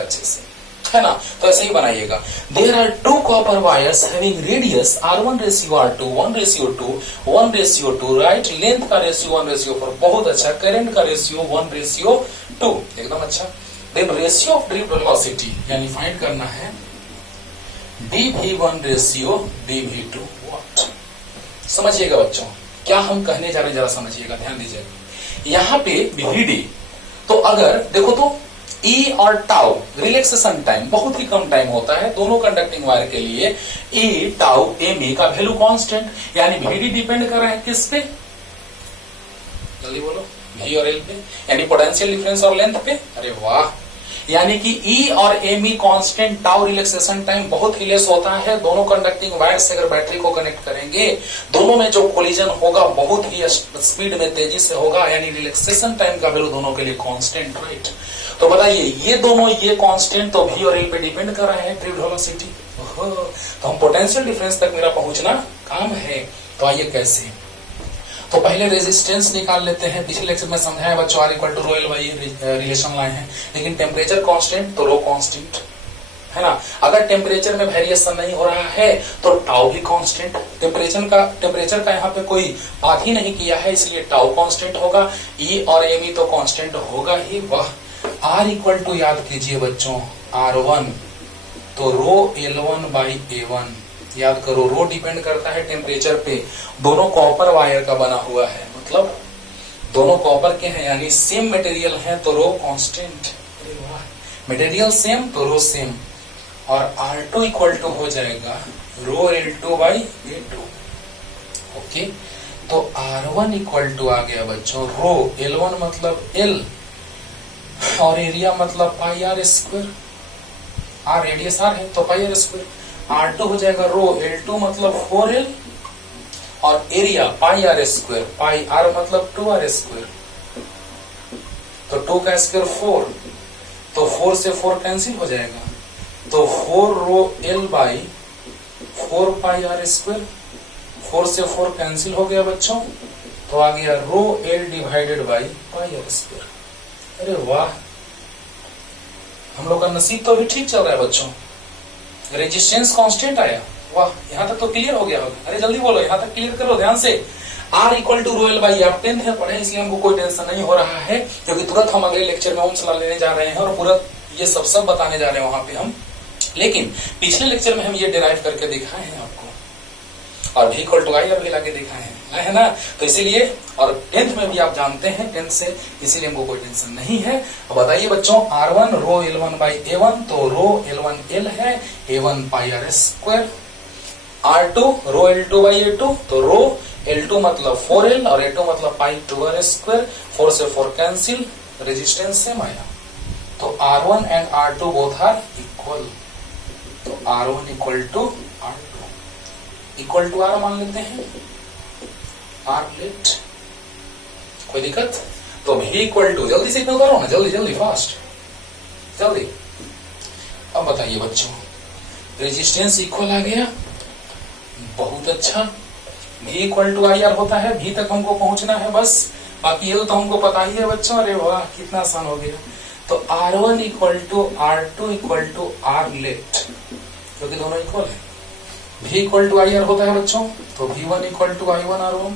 अच्छे से, है ना। तो ऐसे ही बनाइएगा। There are 2 copper wires having radius R1 ratio R2 1 ratio 2 1 ratio 2, right. Length का रेशियो 1 रेशियो 4, बहुत अच्छा। करेंट का रेशियो 1 रेशियो 2, एकदम अच्छा। Then ratio of drift velocity यानी फाइंड करना है dV1 रेशियो dV2 व्हाट। समझिएगा बच्चों क्या हम कहने जा रहे हैं, जरा समझिएगा, ध्यान दीजिएगा। यहाँ पे VD, तो अगर देखो तो ई और टाउ रिलैक्सेशन टाइम बहुत ही कम टाइम होता है दोनों कंडक्टिंग वायर के लिए। ई टाउ एम ई का वैल्यू कांस्टेंट, यानी VD डिपेंड कर रहा है किस पे, जल्दी बोलो, V और L पे, यानी पोटेंशियल डिफरेंस और लेंथ पे। अरे वाह, यानी कि E और M E constant, tau relaxation time बहुत ही लेस होता है। दोनों कंडक्टिंग वायर से अगर बैटरी को कनेक्ट करेंगे, दोनों में जो कोलिजन होगा बहुत ही स्पीड में तेजी से होगा, यानी रिलैक्सेशन टाइम का वैल्यू दोनों के लिए कांस्टेंट, राइट। तो बताइए ये दोनों ये कांस्टेंट तो V और L पे डिपेंड कर रहा है फ्री वेलोसिटी, तो हम पोटेंशियल डिफरेंस तक मेरा पहुंचना काम है। तो आइए कैसे, तो पहले रेजिस्टेंस निकाल लेते हैं। पिछले लेक्चर में समझाया बच्चों R equal to rho L by relation लाए हैं, लेकिन टेम्परेचर कांस्टेंट तो रो कांस्टेंट है ना। अगर टेम्परेचर में वेरिएशन नहीं हो रहा है तो टाउ भी कांस्टेंट, टेम्परेचर का यहाँ पे कोई बात ही नहीं किया है, इसलिए टाउ कांस्टेंट होगा। E और एम ई तो कांस्टेंट होगा ही। वह R इक्वल टू याद कीजिए बच्चों R1 तो रो L1 बाई A1, याद करो रो डिपेंड करता है टेम्परेचर पे। दोनों कॉपर वायर का बना हुआ है, मतलब दोनों कॉपर के हैं, यानी सेम मटेरियल है तो रो कांस्टेंट। मटेरियल सेम तो रो सेम। और R2 इक्वल टू हो जाएगा रो L2 बाई A2। ओके, तो R1 इक्वल टू आ गया बच्चों रो L1 मतलब L और एरिया मतलब pi are square, r radius r है तो पाई आर स्क्वायर। R2 हो जाएगा रो L2 मतलब 4L और area pi are square, pi R मतलब 2R स्क्वायर, तो 2 का स्क्वायर 4, तो 4 से 4 कैंसिल हो जाएगा, तो 4 rho L by 4 pi are square, 4 से 4 कैंसिल हो गया बच्चों, तो आ गया rho L divided by pi are square. अरे वाह, हम लोग का नसीब तो अभी ठीक चल रहा है बच्चों, रेजिस्टेंस कांस्टेंट आया। वाह, यहाँ तक तो क्लियर हो गया होगा। अरे जल्दी बोलो, यहाँ तक क्लियर करो ध्यान से। R equal to rho L by, आप 10th में पढ़े इसलिए हमको कोई टेंशन नहीं हो रहा है, क्योंकि तुरंत हम अगले लेक्चर में ओम्स लॉ लेने जा रहे हैं और पूरा ये सब बताने जा रहे हैं वहां पे हम। लेकिन पिछले लेक्चर में हम ये डिराइव करके दिखाए हैं आपको, और V इक्वल टू आई भी लाके दिखाए हैं, है ना। तो इसीलिए, और 10th में भी आप जानते हैं 10th से, इसीलिए हमको कोई टेंशन नहीं है। अब बताइए बच्चों, R1 row L1 by A1 तो रो L1 L है, A1 pi are square. R2 rho L2 by A2 तो रो L2 मतलब 4L और A2 मतलब पाई 2R स्क्वायर, 4 से 4 कैंसिल, रेजिस्टेंस सेम आया, तो R1 and R2 both are equal, तो R1 equal to R2 equal to R मान लेते हैं, R प्लेट, कोई दिक्कत। तो V इक्वल टू, जल्दी से इतना करो ना, जल्दी जल्दी फास्ट जल्दी। अब बताइए बच्चों, रेजिस्टेंस इक्वल आ गया, बहुत अच्छा। V equal to I R होता है, V तक हमको पहुंचना है बस, बाकी ये तो हमको पता ही है बच्चों। अरे वाह, कितना आसान हो गया। तो R1 equal to R2 equal to R left, क्योंकि दोनों इक्वल है। V equal to I R होता है बच्चों, तो V1 equal to I1 R1,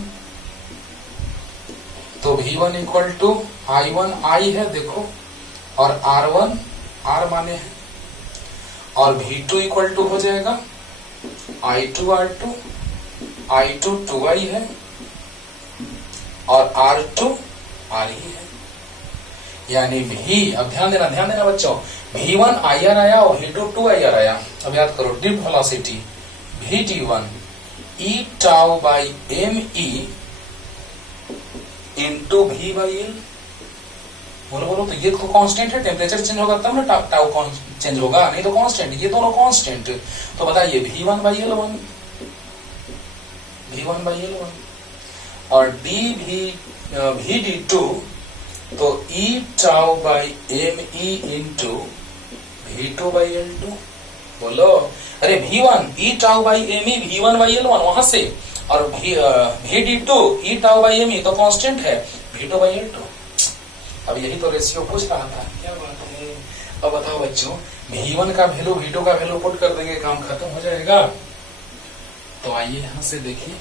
तो V1 equal to I1 I है देखो, और R1 R माने है, और V2 इक्वल टू हो जाएगा I2 R2, I2 2I है, और R2 R ही है, यानी V, अब ध्यान देना बच्चों, V1 IR आया और V2 2IR आया। अब याद करो drift velocity VT1 E tau by ME into V by L, बोलो तो ये तो कांस्टेंट है, टेम्परेचर चेंज होगा तब ना टाउ चेंज होगा, नहीं तो कांस्टेंट, ये दोनों कांस्टेंट। तो बताइए V1 by L1, V1 by L1 और VD2 तो E tau by ME into V2 by L2, बोलो। अरे V1 E tau by ME V1 by L1 वहां से, और VD2 E tau by ME तो कांस्टेंट है V2 बाई L2। अब यही तो रेशियो पूछ रहा था, क्या बात है। अब बताओ बच्चों, V1 का वैल्यू V2 का वैल्यू पुट कर देंगे, काम खत्म हो जाएगा। तो आइए यहां से देखिए,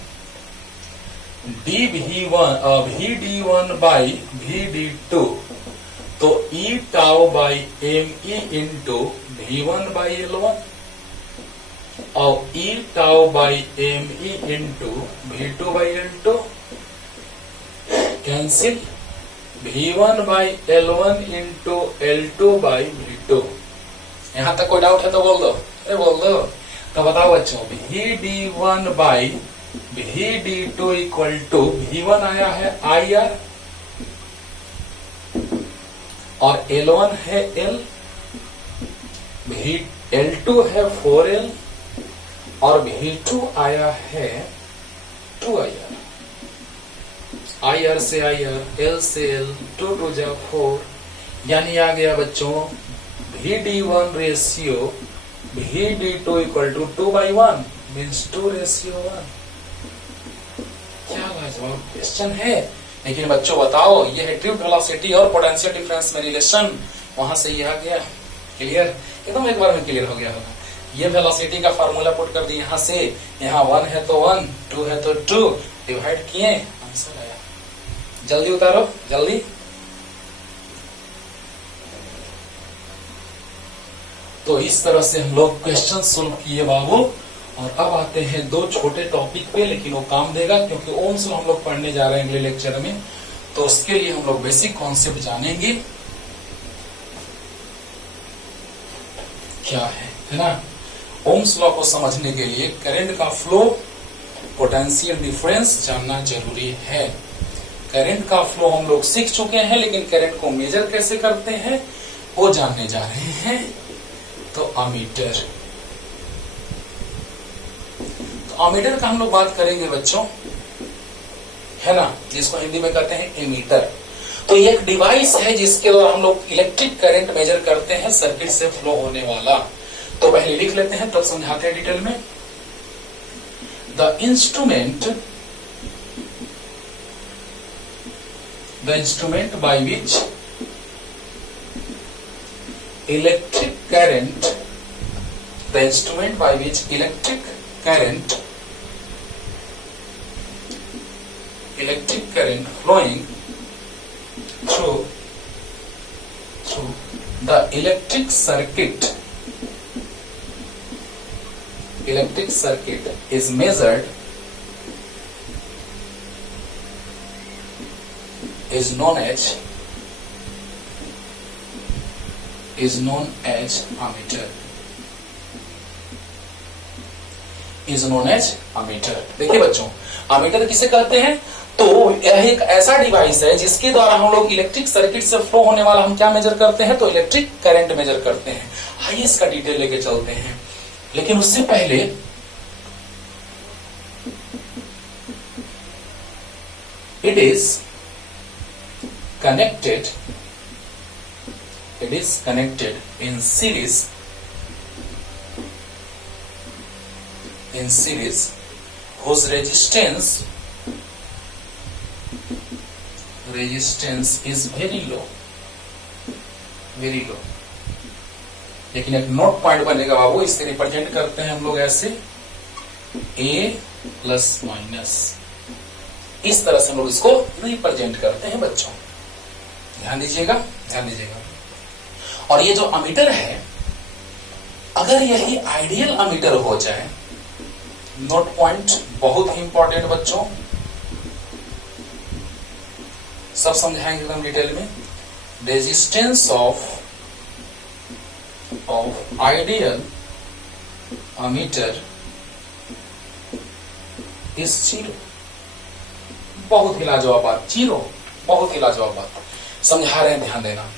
VD1 बाई VD2 तो E tau by ME into V1 by L1 और E tau by ME into V2 by L2 cancel, V1 by L1 into L2 by V2। यहां तक कोई डाउट है तो बोल दो, अरे बोल दो। तो बताओ बच्चों, VD1 by VD2 equal to V1 आया है IR और L1 है L, L2 है 4L और V2 आया है 2IR। IR से IR, L से L, 2 2 जा 4, यानी आ गया बच्चों VD1 ratio VD2 equal to 2/1 means 2:1। क्या लाजवाब क्वेश्चन है। लेकिन बच्चों बताओ, ये है ट्यूब वेलोसिटी और पोटेंशियल डिफरेंस में रिलेशन, वहां से ये आ गया। क्लियर, एकदम एक बार में क्लियर हो गया होगा। ये वेलोसिटी का फार्मूला पुट कर दी यहां से, यहाँ 1 है तो 1, 2 है तो 2, डिवाइड किए, आंसर आया। जल्दी उतारो जल्दी। तो इस तरह से हम लोग क्वेश्चन सोल्व किए बाबू। और अब आते हैं दो छोटे टॉपिक पे, लेकिन वो काम देगा क्योंकि ओम्स लॉ हम लोग पढ़ने जा रहे हैं अगले लेक्चर में। तो उसके लिए हम लोग बेसिक कॉन्सेप्ट जानेंगे क्या है ना। ओम्स लॉ को समझने के लिए करंट का फ्लो, पोटेंशियल डिफरेंस जानना जरूरी है। करंट का फ्लो हम लोग सीख चुके हैं, लेकिन करंट को मेजर कैसे करते हैं वो जानने जा रहे हैं। तो अमीटर, तो अमीटर का हम लोग बात करेंगे बच्चों, है ना, जिसको हिंदी में कहते हैं एमीटर। तो ये एक डिवाइस है जिसके द्वारा हम लोग इलेक्ट्रिक करंट मेजर करते हैं, सर्किट से फ्लो होने वाला। तो पहले लिख लेते हैं तब समझाते हैं डिटेल में। The instrument by which electric current, the instrument by which electric current flowing through the electric circuit is measured is known as ammeter। देखिए बच्चों, अमीटर किसे कहते हैं? तो यह एक ऐसा डिवाइस है जिसके द्वारा हम लोग इलेक्ट्रिक सर्किट से फ्लो होने वाला हम क्या मेजर करते हैं? तो इलेक्ट्रिक करंट मेजर करते हैं। आइए इसका डिटेल लेके चलते हैं, लेकिन उससे पहले it is connected in series whose resistance is very low। लेकिन एक नोट पॉइंट बनेगा बाबू, इससे रिप्रेजेंट करते हैं हम लोग ऐसे A प्लस माइनस, इस तरह से हम लोग इसको रिप्रेजेंट करते हैं बच्चों। ध्यान दीजिएगा। और ये जो अमीटर है, अगर यही आइडियल अमीटर हो जाए, नोट पॉइंट बहुत ही इंपॉर्टेंट बच्चों, सब समझाएंगे एकदम डिटेल में। Resistance of ideal ammeter is 0। बहुत ही लाजवाब बात, 0 बहुत ही लाजवाब बात समझा रहे हैं, ध्यान देना।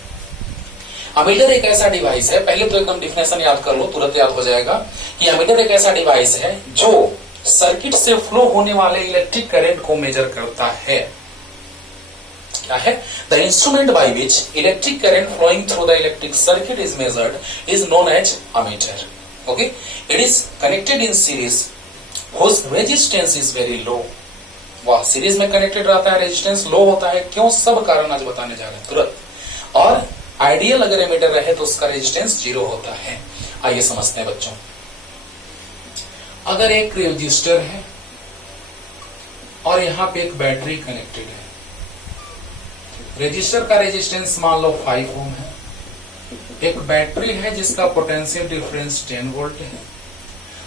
अमीटर एक ऐसा डिवाइस है, पहले तो एकदम डिफिनेशन याद कर लो, तुरंत याद हो जाएगा कि अमीटर एक ऐसा डिवाइस है जो सर्किट से फ्लो होने वाले इलेक्ट्रिक करंट को मेजर करता है। क्या है? The instrument by which electric current flowing through the electric circuit is measured is known as ammeter. Okay, it is connected in series whose resistance is very low. वह series में connected रहता है, resistance लो होता है, क्यों? सब कारण आज बताने जा रहे हैं तुरंत। और आइडियल अगर एमीटर रहे तो उसका रेजिस्टेंस 0 होता है। आइए समझते हैं बच्चों। अगर एक रेजिस्टर है और यहां पे एक बैटरी कनेक्टेड है, रेजिस्टर का रेजिस्टेंस मान लो 5 ओम है, एक बैटरी है जिसका पोटेंशियल डिफरेंस 10 वोल्ट है,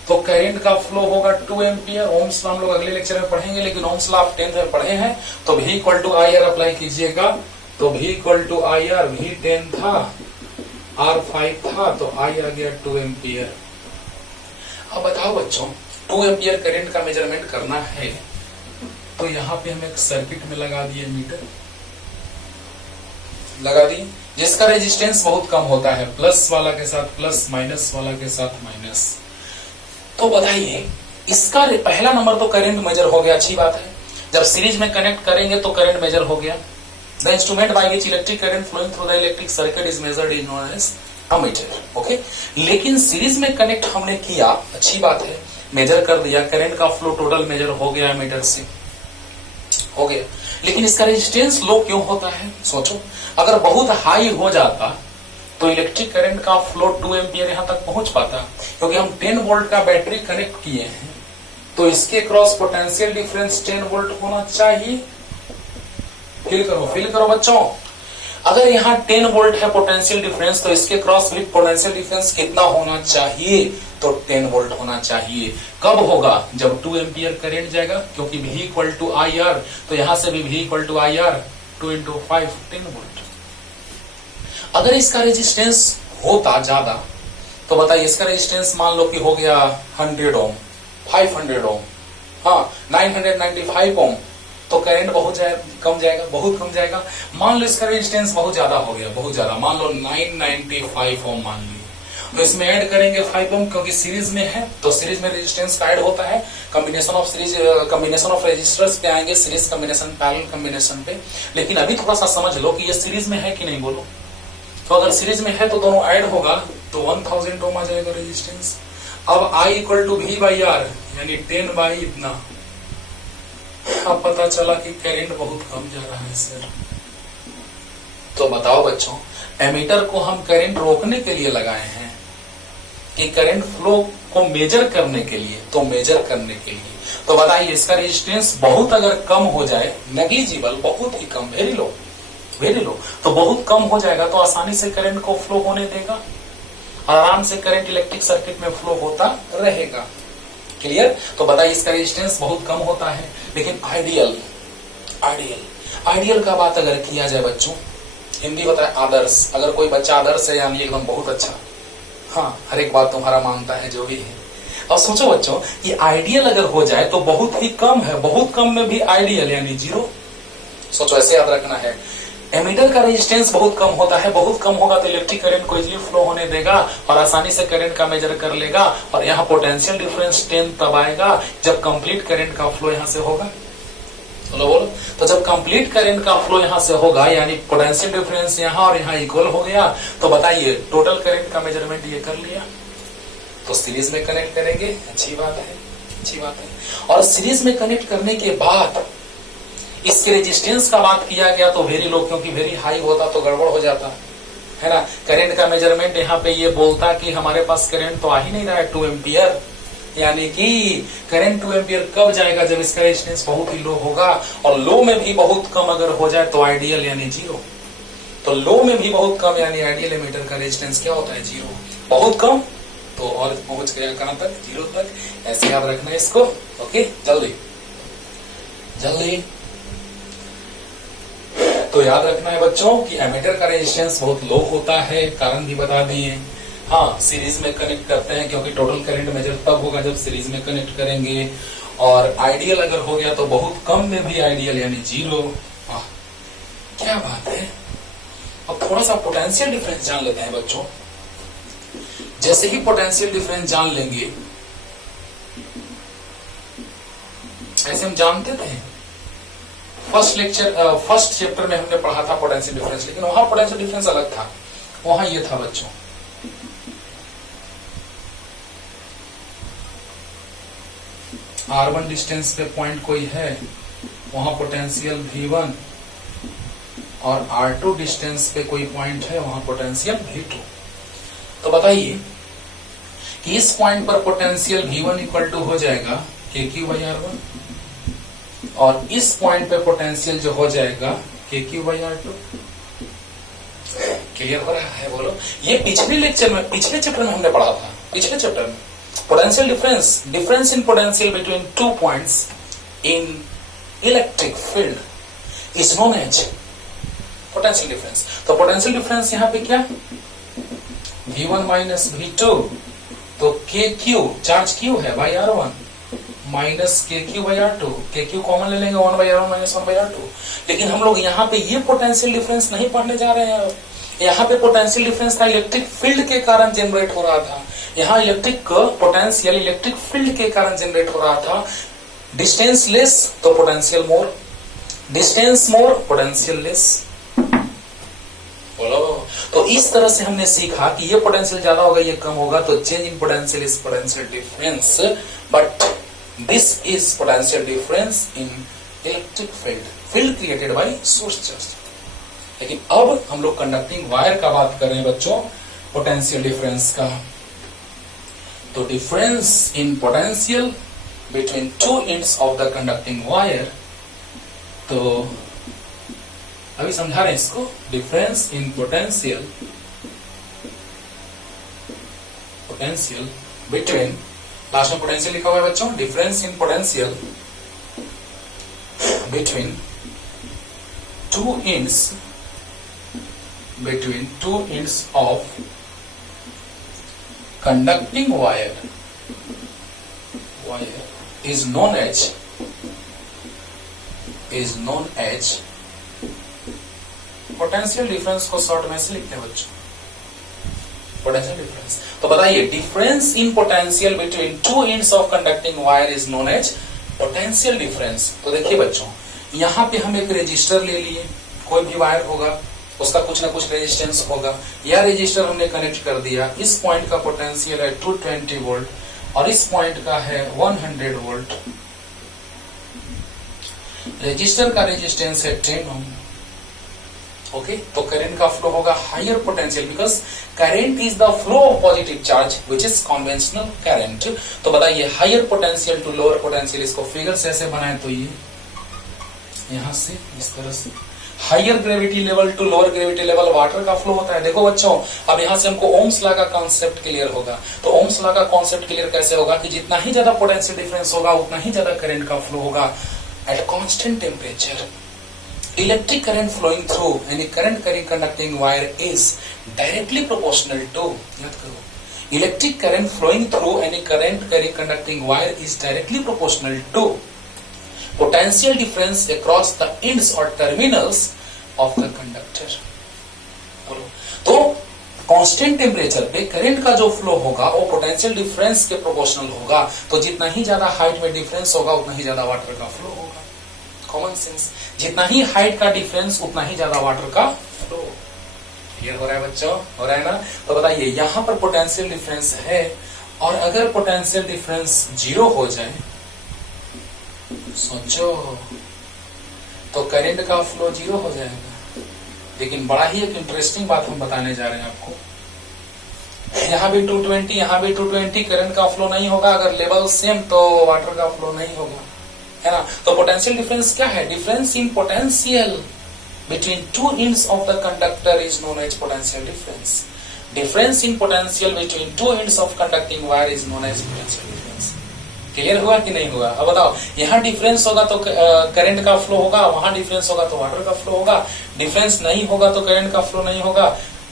तो करंट का फ्लो होगा 2 एम्पियर। ओम्स लॉ हम लोग अगले लेक्चर में पढ़ेंगे, लेकिन ओम्स लॉ आप 10th में पढ़े हैं, तो V = IR अप्लाई कीजिएगा तो V equal to I R, V 10 था, R 5 था, तो I आ गया 2 एम्पियर। अब बताओ बच्चों, 2 एम्पियर करंट का मेजरमेंट करना है तो यहाँ पे हम एक सर्किट में लगा दिए मीटर, लगा दिए, जिसका रेजिस्टेंस बहुत कम होता है, प्लस वाला के साथ प्लस, माइनस वाला के साथ माइनस। तो बताइए, इसका पहला नंबर तो करंट मेजर हो गया, अच्छी बात है। जब सीरीज में कनेक्ट करेंगे तो करंट मेजर हो गया। The instrument by which electric current flowing through the electric circuit is measured is known as ammeter. Okay, लेकिन सीरीज में कनेक्ट हमने किया, अच्छी बात है, मेजर कर दिया, करंट का फ्लो टोटल मेजर हो गया मीटर से, हो गया। लेकिन इसका रेजिस्टेंस लो क्यों होता है? सोचो, अगर बहुत हाई हो जाता तो इलेक्ट्रिक करंट का फ्लो 2 एम्पियर यहां तक पहुंच पाता, क्योंकि हम 10 वोल्ट का बैटरी कनेक्ट किए हैं, तो इसके क्रॉस पोटेंशियल डिफरेंस 10 वोल्ट होना चाहिए। फील करो बच्चों, अगर यहाँ 10 वोल्ट है पोटेंशियल डिफरेंस, तो इसके क्रॉस भी पोटेंशियल डिफरेंस कितना होना चाहिए? तो 10 वोल्ट होना चाहिए। कब होगा? जब 2 एम्पियर करंट जाएगा, क्योंकि V equal to I R, तो यहां से भी V equal to I R, 2 into 5, 10 volt. अगर इसका रेजिस्टेंस होता ज्यादा, तो बताइए, इसका रेजिस्टेंस मान लो कि हो गया 100 ओम, 500 ओम, हाँ 995 ओम, तो करंट बहुत कम जाएगा, बहुत कम जाएगा। मान लो इसका रेजिस्टेंस बहुत ज्यादा हो गया, बहुत ज्यादा, मान लो 995 ओम मान लीजिए, तो इसमें ऐड करेंगे 5 ओम, क्योंकि सीरीज में है, तो सीरीज में रेजिस्टेंस का ऐड होता है। Combination of series, combination of resistors पे आएंगे, सीरीज कॉम्बिनेशन, पैरेलल कॉम्बिनेशन पे। लेकिन अभी थोड़ा सा समझ लो कि ये सीरीज में है कि नहीं, बोलो। तो अगर सीरीज में है तो दोनों ऐड होगा, तो 1000 ओम आ जाएगा रेजिस्टेंस। अब I equal to V by R, यानी 10 बाई इतना। अब पता चला कि करंट बहुत कम जा रहा है सर। तो बताओ बच्चों, एमीटर को हम करंट रोकने के लिए लगाए हैं कि करंट फ्लो को मेजर करने के लिए, तो मेजर करने के लिए। तो बताइए, इसका रेजिस्टेंस बहुत अगर कम हो जाए, नेग्लिजिबल, बहुत ही कम, वेरी लो, वेरी लो, तो बहुत कम हो जाएगा, तो आसानी से करंट को फ्लो होने देगा, आराम से करंट इलेक्ट्रिक सर्किट में फ्लो होता रहेगा। क्लियर? तो बताइए, इसका रेजिस्टेंस बहुत कम होता है। लेकिन आइडियल, आइडियल, आइडियल का बात अगर किया जाए बच्चों, हिंदी बताए आदर्श, अगर कोई बच्चा आदर्श है यानी एकदम बहुत अच्छा, हाँ हर एक बात तुम्हारा मानता है, जो भी है। अब सोचो बच्चों, ये आइडियल अगर हो जाए तो बहुत ही कम है, बहुत कम में भी आइडियल यानी जीरो। सोचो, ऐसे याद रखना है, एमीटर का रेजिस्टेंस बहुत कम होता है, बहुत कम होगा तो इलेक्ट्रिक करंट को इजीली फ्लो होने देगा और आसानी से करंट का मेजर कर लेगा। और यहाँ पोटेंशियल डिफरेंस 10 तब आएगा जब कंप्लीट करंट का फ्लो यहाँ से होगा। बोलो, तो जब कंप्लीट करंट का फ्लो यहाँ से होगा, यानी पोटेंशियल डिफरेंस यहाँ और यहाँ इक्वल हो गया, तो बताइए टोटल करंट का मेजरमेंट ये कर लिया। तो सीरीज में कनेक्ट करेंगे, अच्छी बात है, अच्छी बात है। और सीरीज में कनेक्ट करने के बाद इसके रेजिस्टेंस का बात किया गया तो वेरी लो, क्योंकि वेरी हाई होता तो गड़बड़ हो जाता है ना। करंट का मेजरमेंट यहाँ पे ये बोलता कि हमारे पास करंट तो आ ही नहीं रहा है 2 एम्पियर, यानी कि करंट 2 एम्पियर कब जाएगा? जब इसका रेजिस्टेंस बहुत ही लो होगा। और लो में भी बहुत कम अगर हो जाए तो आइडियल यानी जीरो। तो लो में भी बहुत कम यानी आइडियल एमीटर का रेजिस्टेंस क्या होता है? जीरो। बहुत कम तो और पहुंच गया कहां तक? जीरो तक। ऐसे याद रखना है इसको। ओके, जल्दी जल्दी। तो याद रखना है बच्चों कि एमीटर का रेजिस्टेंस बहुत लो होता है, कारण भी बता दिए। हाँ, सीरीज में कनेक्ट करते हैं क्योंकि टोटल करंट मेजर तब होगा जब सीरीज में कनेक्ट करेंगे। और आइडियल अगर हो गया तो बहुत कम में भी आइडियल यानी जीरो। क्या बात है। अब थोड़ा सा पोटेंशियल डिफरेंस जान लेते हैं बच्चों। जैसे ही पोटेंशियल डिफरेंस जान लेंगे, ऐसे हम जानते थे फर्स्ट चैप्टर में हमने पढ़ा था पोटेंशियल डिफरेंस, लेकिन वहां पोटेंशियल डिफरेंस अलग था। वहां ये था बच्चों, R1 डिस्टेंस पे पॉइंट कोई है, वहां पोटेंशियल V1, और R2 डिस्टेंस पे कोई पॉइंट है, वहां पोटेंशियल V2। तो बताइए कि इस पॉइंट पर पोटेंशियल V1 इक्वल टू हो जाएगा KQ/R1, और इस पॉइंट पे पोटेंशियल जो हो जाएगा KQ/R2। क्लियर हो रहा है? बोलो। ये पिछले चैप्टर में हमने पढ़ा था। पिछले चैप्टर में potential difference in potential between 2 points in electric field is known as potential difference. तो पोटेंशियल डिफरेंस यहाँ पे क्या, V1 माइनस V2, तो KQ चार्ज Q है by R1 minus KQ by R2, KQ common ले लेंगे 1 by R1 minus 1 by R2। लेकिन हम लोग यहाँ पे ये पोटेंशियल डिफरेंस नहीं पढ़ने जा रहे हैं। यहाँ पे पोटेंशियल डिफरेंस था इलेक्ट्रिक फील्ड के कारण जनरेट हो रहा था। यहाँ इलेक्ट्रिक पोटेंशियल इलेक्ट्रिक फील्ड के कारण जनरेट हो रहा था। डिस्टेंस लेस तो पोटेंशियल मोर, डिस्टेंस मोर पोटेंशियल लेस। बोलो, तो इस तरह से हमने सीखा कि ये पोटेंशियल ज्यादा होगा ये कम होगा, तो change in potential is potential difference, but this is potential difference in electric field, field created by source charge. लेकिन अब हम लोग कंडक्टिंग वायर का बात कर रहे हैं बच्चों, पोटेंशियल डिफरेंस का। तो difference in potential between two ends of the conducting wire, तो अभी समझा रहे हैं इसको। Difference in potential between, last में पोटेंशियल लिखा हुआ है बच्चों, difference in potential between two ends of conducting wire is known as potential difference को शॉर्ट में से लिखते हैं बच्चों, पोटेंशियल डिफरेंस। तो बताइए, difference in potential between two ends of conducting wire is known as potential difference. तो देखिए बच्चों, यहाँ पे हम एक रेजिस्टर ले लिए, कोई भी वायर होगा उसका कुछ ना कुछ रेजिस्टेंस होगा, या रेजिस्टर हमने कनेक्ट कर दिया। इस पॉइंट का पोटेंशियल है 220 वोल्ट और इस पॉइंट का है 100 वोल्ट। रेजिस्टर का रेजिस्टेंस है 10 ओम। ओके, तो करंट का फ्लो होगा higher potential, because current is the flow of positive charge which is conventional current. तो बताइए, higher potential to lower potential, इसको फिगर से ऐसे बनाए तो ये यहां से इस तरह से higher gravity level to lower gravity level water का फ्लो होता है। देखो बच्चों, अब यहां से हमको ओम्स लॉ का कॉन्सेप्ट क्लियर होगा। तो ओम्स लॉ का कॉन्सेप्ट क्लियर कैसे होगा कि जितना ही ज्यादा पोटेंशियल डिफरेंस होगा उतना ही ज्यादा करंट का फ्लो होगा at constant temperature. Electric current flowing through any current carrying conducting wire is directly proportional to, याद करो, electric current flowing through any current carrying conducting wire is directly proportional to potential difference across the ends or terminals of the conductor। बोलो, तो constant temperature पे current का जो flow होगा वो potential difference के प्रोपोर्शनल होगा। तो जितना ही ज्यादा हाइट में डिफरेंस होगा उतना ही ज्यादा वाटर का फ्लो होगा। कॉमन सेंस, जितना ही हाइट का डिफरेंस उतना ही ज्यादा वाटर का फ्लो। क्लियर हो रहा है बच्चों, हो रहा है ना। तो बताइए, यहां पर पोटेंशियल डिफरेंस है और अगर पोटेंशियल डिफरेंस 0 हो जाए, सोचो, तो करंट का फ्लो 0 हो जाएगा। लेकिन बड़ा ही एक इंटरेस्टिंग बात हम बताने जा रहे हैं आपको। यहां भी 220, यहां भी 220, करंट का फ्लो नहीं होगा। अगर लेवल सेम तो वाटर का फ्लो नहीं होगा, है ना। तो पोटेंशियल डिफरेंस क्या है? Difference in potential between two ends of the conductor is known as potential difference. Difference in potential between two ends of conducting wire is known as potential difference. Clear हुआ कि नहीं हुआ? अब बताओ, यहाँ difference होगा तो करंट का फ्लो होगा, वहां डिफरेंस होगा तो वाटर का फ्लो होगा। डिफरेंस नहीं होगा तो करंट का फ्लो नहीं होगा,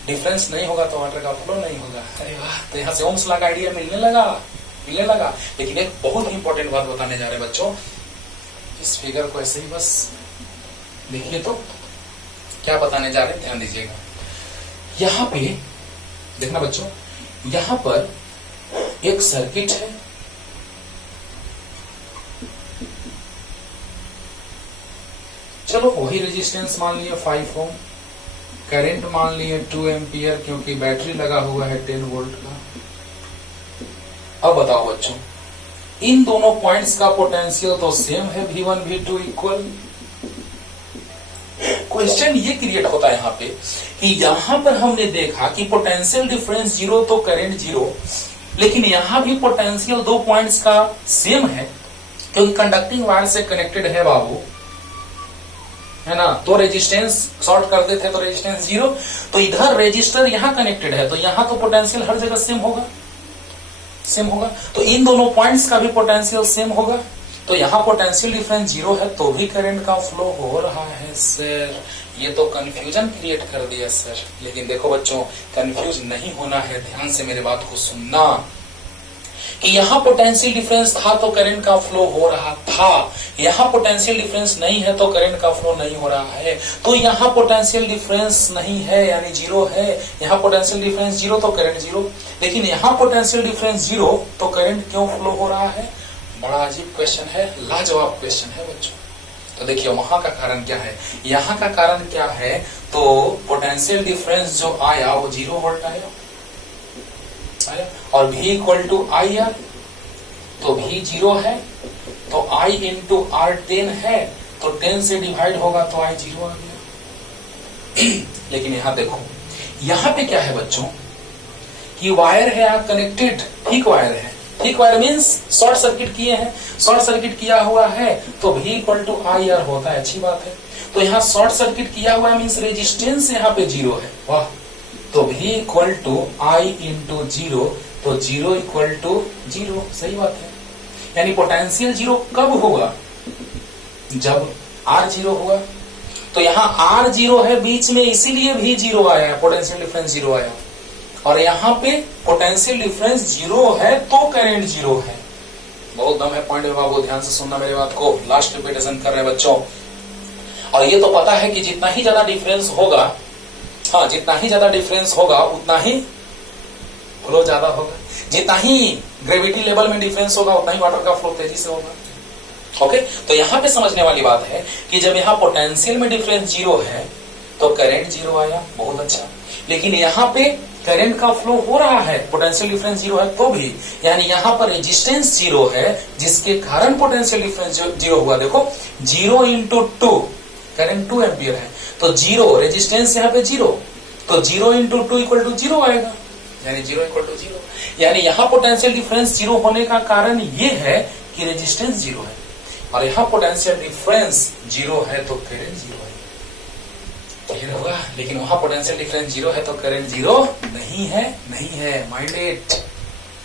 डिफरेंस नहीं होगा तो वाटर का फ्लो नहीं होगा। अरे वाह, तो यहाँ से ओम्स लॉ का आइडिया मिलने लगा। लेकिन एक बहुत इंपॉर्टेंट बात बताने जा रहे हैं बच्चों। इस फिगर को ऐसे ही बस देखिए तो क्या बताने जा रहे हैं, ध्यान दीजिएगा। यहां पे देखना बच्चों, यहां पर एक सर्किट है, चलो वही रेजिस्टेंस मान लिए 5 ओम, करंट मान लिए 2 एम्पियर क्योंकि बैटरी लगा हुआ है 10 वोल्ट का। अब बताओ बच्चों, इन दोनों पॉइंट्स का पोटेंशियल तो सेम है, V1 V2 इक्वल। क्वेश्चन ये क्रिएट होता है यहाँ पे कि यहां पर हमने देखा कि पोटेंशियल डिफरेंस 0 तो करंट 0, लेकिन यहां भी पोटेंशियल 2 पॉइंट्स का सेम है क्योंकि कंडक्टिंग वायर से कनेक्टेड है बाबू, है ना। तो रेजिस्टेंस शॉर्ट कर देते तो रेजिस्टेंस 0, तो इधर रेजिस्टर यहां कनेक्टेड है तो यहां तो पोटेंशियल हर जगह सेम होगा। तो इन दोनों पॉइंट्स का भी पोटेंशियल सेम होगा। तो यहाँ पोटेंशियल डिफरेंस 0 है तो भी करंट का फ्लो हो रहा है सर। ये तो कंफ्यूजन क्रिएट कर दिया सर। लेकिन देखो बच्चों, कंफ्यूज नहीं होना है, ध्यान से मेरे बात को सुनना कि यहाँ पोटेंशियल डिफरेंस था तो करंट का फ्लो हो रहा था, यहाँ पोटेंशियल डिफरेंस नहीं है तो करंट का फ्लो नहीं हो रहा है। तो यहाँ पोटेंशियल डिफरेंस नहीं है यानी 0 है, यहाँ पोटेंशियल डिफरेंस 0 तो करंट 0, लेकिन यहाँ पोटेंशियल डिफरेंस 0 तो करंट क्यों फ्लो हो रहा है? बड़ा अजीब क्वेश्चन है, लाजवाब क्वेश्चन है बच्चों। तो देखिए वहां का कारण क्या है, यहाँ का कारण क्या है, तो पोटेंशियल डिफरेंस जो आया वो 0 वोल्ट आया और V equal to I R, तो V 0 है तो I इंटू R 10 है, तो 10 से डिवाइड होगा तो I 0 आ गया। लेकिन यहां देखो, यहां पे क्या है बच्चों कि वायर है यहाँ कनेक्टेड, ठीक वायर है, ठीक वायर मीन्स शॉर्ट सर्किट किए हैं, शॉर्ट सर्किट किया हुआ है तो V equal to I R होता है, अच्छी बात है। तो यहाँ शॉर्ट सर्किट किया हुआ मीन्स रेजिस्टेंस यहाँ पे 0 है, वाह। तो V equal to I into 0, तो 0 इक्वल टू 0, सही बात है। यानी पोटेंशियल 0 कब होगा? जब R 0 होगा। तो यहाँ R 0 है बीच में, इसीलिए भी 0 आया, पोटेंशियल डिफरेंस 0 आया। और यहाँ पे पोटेंशियल डिफरेंस 0 है तो करंट 0 है। बहुत दम है पॉइंट में बाबू, ध्यान से सुनना मेरी बात को, लास्ट रिपीटेशन कर रहे हैं बच्चों। और ये तो पता है कि जितना ही ज्यादा डिफरेंस होगा, हाँ जितना ही ज्यादा डिफरेंस होगा उतना ही फ्लो ज्यादा होगा, जितना ही ग्रेविटी लेवल में डिफरेंस होगा उतना ही वाटर का फ्लो तेजी से होगा। ओके, तो यहाँ पे समझने वाली बात है कि जब यहाँ पोटेंशियल में डिफरेंस 0 है तो करंट 0 आया, बहुत अच्छा। लेकिन यहाँ पे करंट का फ्लो हो रहा है, पोटेंशियल डिफरेंस 0 है तो भी, यानी यहाँ पर रेजिस्टेंस 0 है जिसके कारण पोटेंशियल डिफरेंस 0 हुआ। देखो 0 इंटू 2, करंट 2 एम्पियर है, तो 0 रेजिस्टेंस यहाँ पे 0, तो 0 इंटू 2 इक्वल टू 0 आएगा, यानी 0 इक्वल टू 0। यानी यहाँ पोटेंशियल डिफरेंस 0 होने का कारण ये है कि रेजिस्टेंस 0 है, और यहाँ पोटेंशियल डिफरेंस 0 है तो करंट 0 है। क्लियर होगा? लेकिन वहां पोटेंशियल डिफरेंस 0 है तो करंट 0 नहीं है, नहीं है, माइंडेड।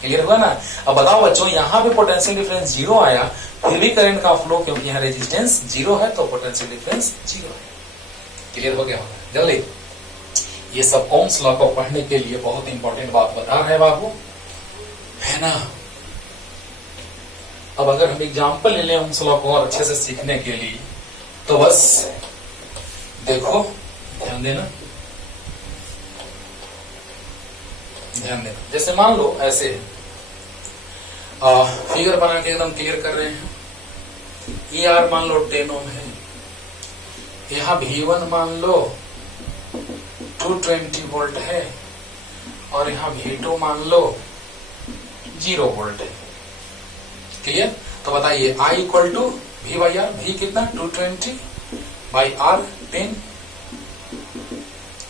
क्लियर हुआ ना? अब बताओ बच्चों, यहाँ पे पोटेंशियल डिफरेंस 0 आया फिर भी करंट का फ्लो, क्योंकि यहाँ रेजिस्टेंस 0 है तो पोटेंशियल डिफरेंस 0 है। क्लियर हो गया होगा? जल्दी, ये सब ओम्स लॉ को पढ़ने के लिए बहुत इंपॉर्टेंट बात बता रहे बाबू, है ना? अब अगर हम एग्जाम्पल ले लें ओम्स लॉ को और अच्छे से सीखने के लिए, तो बस देखो, ध्यान देना, ध्यान देना। जैसे मान लो ऐसे फिगर बना के एकदम क्लियर कर रहे हैं। ये आर मान लो 10 ओम है, यहाँ V1 मान लो 220 वोल्ट है, और यहाँ V2 मान लो 0 वोल्ट है। क्लियर? तो बताइए I equal to V by R, V कितना 220 बाई R 10,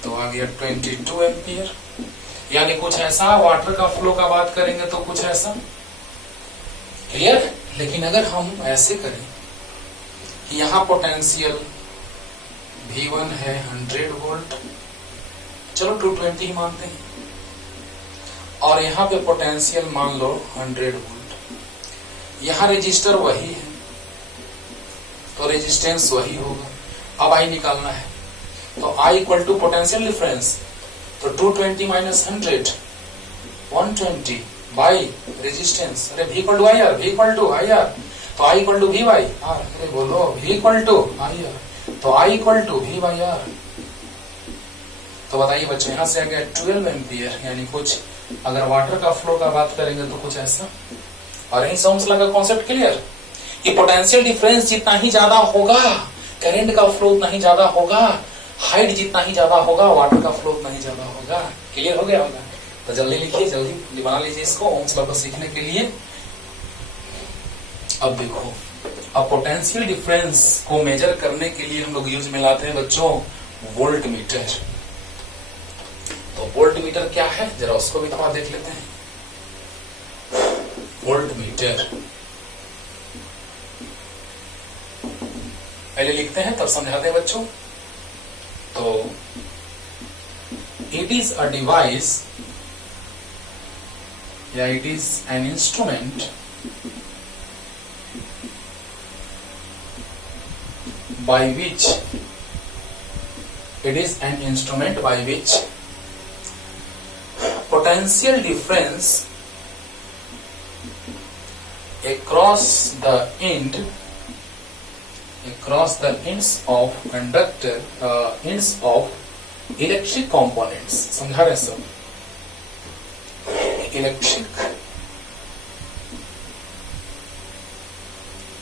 तो आ गया 22 एम्पियर। यानी कुछ ऐसा, वाटर का फ्लो का बात करेंगे तो कुछ ऐसा। क्लियर? लेकिन अगर हम ऐसे करें कि यहाँ पोटेंशियल V1 है 100 वोल्ट, चलो 220 ही मानते हैं, और यहाँ पे पोटेंशियल मान लो 100 वोल्ट, यहाँ रेजिस्टर वही है तो रेजिस्टेंस वही होगा। अब आई निकालना है, तो I equal to potential difference, तो 220 माइनस 100 120 बाई रेजिस्टेंस, अरे V equal to I R, V equal to I R, तो I equal to V by R, अरे बोलो V equal to I R, तो I equal to V by R. तो बताइए बच्चों, यहां से आ गया 12 एम्पियर, यानी कुछ अगर वाटर का फ्लो का बात करेंगे तो कुछ ऐसा। और यही ओम्स लॉ का कॉन्सेप्ट क्लियर कि पोटेंशियल डिफरेंस जितना ही ज्यादा होगा करंट का फ्लो उतना ही ज्यादा होगा, हाइट जितना ही ज्यादा होगा वाटर का फ्लो उतना ही ज्यादा होगा। क्लियर हो गया होगा? तो जल्दी लिखिए, जल्दी बना लीजिए इसको ओम्स लॉ को सीखने के लिए। अब देखो, अब पोटेंशियल डिफरेंस को मेजर करने के लिए हम लोग यूज में लाते हैं बच्चों वोल्ट मीटर। तो वोल्ट मीटर क्या है जरा उसको भी थोड़ा देख लेते हैं। वोल्ट मीटर पहले लिखते हैं तब समझाते हैं बच्चों। तो इट इज अ डिवाइस या it is an instrument by which it is an instrument by which potential difference across the ends of conductor ends of electric components, समझा रहे सब, electric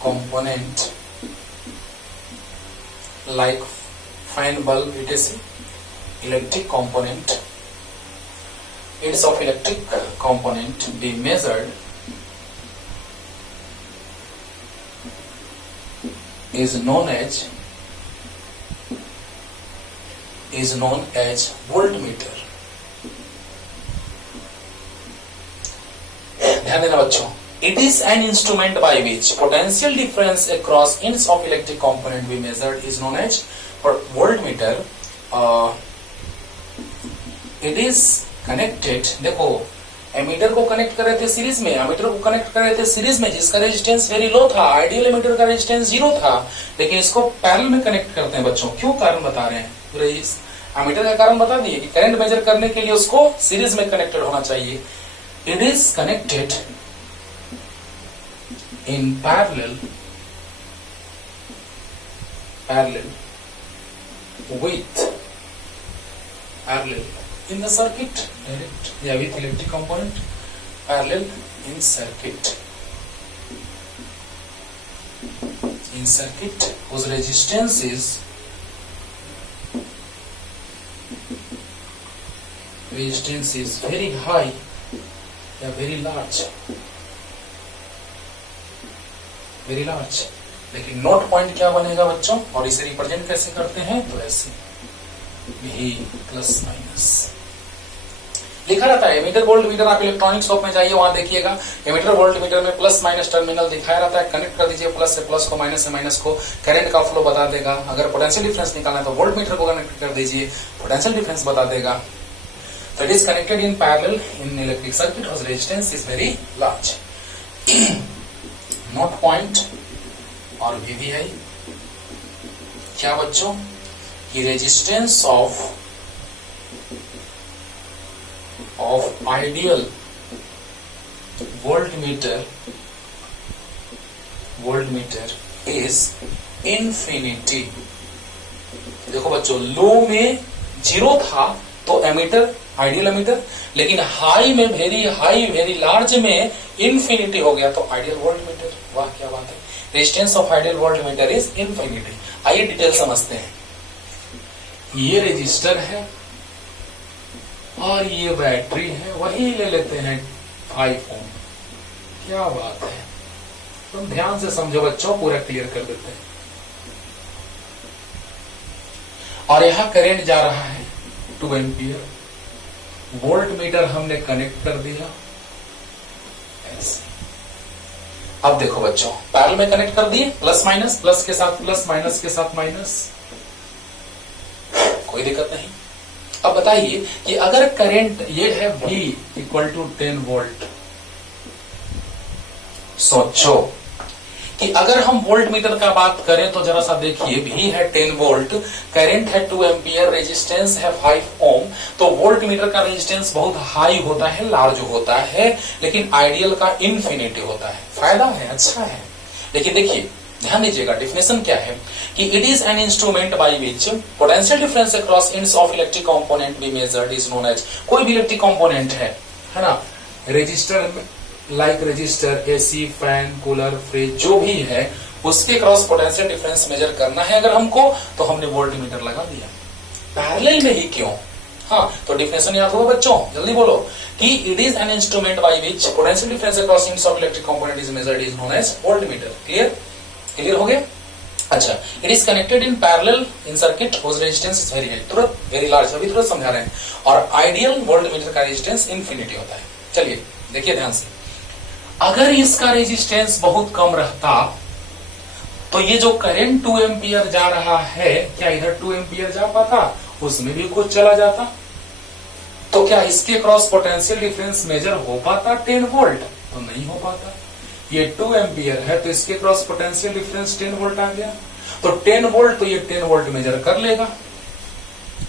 component like fan bulb etc, electric component, ends of electric component be measured is known as voltmeter. ध्यान देना बच्चों, it is an instrument by which potential difference across ends of electric component be measured is known as voltmeter. It is connected, देखो ammeter को connect कर रहे थे series में, ammeter को कनेक्ट कर रहे थे सीरीज में जिसका रेजिस्टेंस वेरी लो था, आइडियल एमीटर का रेजिस्टेंस 0 था, लेकिन इसको पैरेलल में कनेक्ट करते हैं बच्चों। क्यों कारण बता रहे हैं, एमीटर का कारण बता दिए कि करंट मेजर करने के लिए उसको सीरीज में कनेक्टेड होना चाहिए। It is connected in parallel with parallel in the circuit, direct, yeah, with electric component, parallel in circuit whose resistance is very high या very large, लेकिन नोट पॉइंट क्या बनेगा बच्चों, और इसे रिप्रेजेंट कैसे करते हैं, तो ऐसे भी प्लस माइनस लिखा रहता है। एमीटर वोल्ट मीटर, आप इलेक्ट्रॉनिक शॉप में जाइए, वहां देखिएगा एमीटर वोल्ट मीटर में प्लस माइनस टर्मिनल दिखाया रहता है। कनेक्ट कर दीजिए प्लस से प्लस को, माइनस से माइनस को, करंट का फ्लो बता देगा। अगर पोटेंशियल डिफरेंस निकालना है तो वोल्ट मीटर को कनेक्ट कर दीजिए, पोटेंशियल डिफरेंस बता देगा। तो it is connected in parallel in electric circuit whose resistance is very large. Note point और वीवीआई क्या बच्चों, कि resistance of ideal voltmeter is infinity. देखो बच्चों, लो में 0 था तो एमीटर, आइडियल एमीटर, लेकिन हाई में वेरी लार्ज में इन्फिनिटी हो गया तो आइडियल वोल्टमीटर। वाह क्या बात है, resistance of ideal voltmeter is infinity. आइए डिटेल समझते हैं। ये रेजिस्टर है और ये बैटरी है, वही ले लेते हैं 5 ओम। क्या बात है, तुम ध्यान से समझो बच्चों, पूरा क्लियर कर देते हैं। और यहां करंट जा रहा है 2 एम्पियर, वोल्ट मीटर हमने कनेक्ट कर दिया ऐसे। अब देखो बच्चों, पैरेलल में कनेक्ट कर दिए, प्लस माइनस, प्लस के साथ प्लस, माइनस के साथ माइनस, कोई दिक्कत नहीं। अब बताइए कि अगर करंट ये है V इक्वल टू 10 वोल्ट, सोचो कि अगर हम वोल्ट मीटर का बात करें तो जरा सा देखिए, V है 10 वोल्ट, करंट है 2 एम्पियर, रेजिस्टेंस है 5 ओम, तो वोल्ट मीटर का रेजिस्टेंस बहुत हाई होता है, लार्ज होता है, लेकिन आइडियल का इन्फिनिटी होता है। फायदा है, अच्छा है। लेकिन देखिए ध्यान दीजिएगा, डेफिनेशन क्या है कि it is an instrument by which potential difference across ends of electric component be measured is known as. कोई भी इलेक्ट्रिक कंपोनेंट है ना, resistor like resistor, AC, fan, cooler, fridge, जो भी है, उसके क्रॉस पोटेंशियल डिफरेंस मेजर करना है अगर हमको, तो हमने वोल्ट मीटर लगा दिया। पैरेलल में ही क्यों, हाँ तो डिफिनेशन याद होगा बच्चों, जल्दी बोलो कि it is an instrument by which potential difference across ends of electric component is measured is known as voltmeter. Clear हो गया। अच्छा, it is connected in parallel in circuit whose resistance is very high, तुरंत very large, अभी तुरंत समझा रहे हैं। और आइडियल वोल्ट मीटर का रेजिस्टेंस इन्फिनिटी होता है। चलिए देखिए ध्यान से, अगर इसका रेजिस्टेंस बहुत कम रहता तो ये जो करंट 2 एम्पियर जा रहा है, क्या इधर 2 एम्पियर जा पाता, उसमें भी कुछ चला जाता, तो क्या इसके क्रॉस पोटेंशियल डिफरेंस मेजर हो पाता 10 वोल्ट, तो नहीं हो पाता। ये 2 एम्पियर है तो इसके क्रॉस पोटेंशियल डिफरेंस 10 वोल्ट आ गया, तो 10 वोल्ट तो ये 10 वोल्ट मेजर कर लेगा।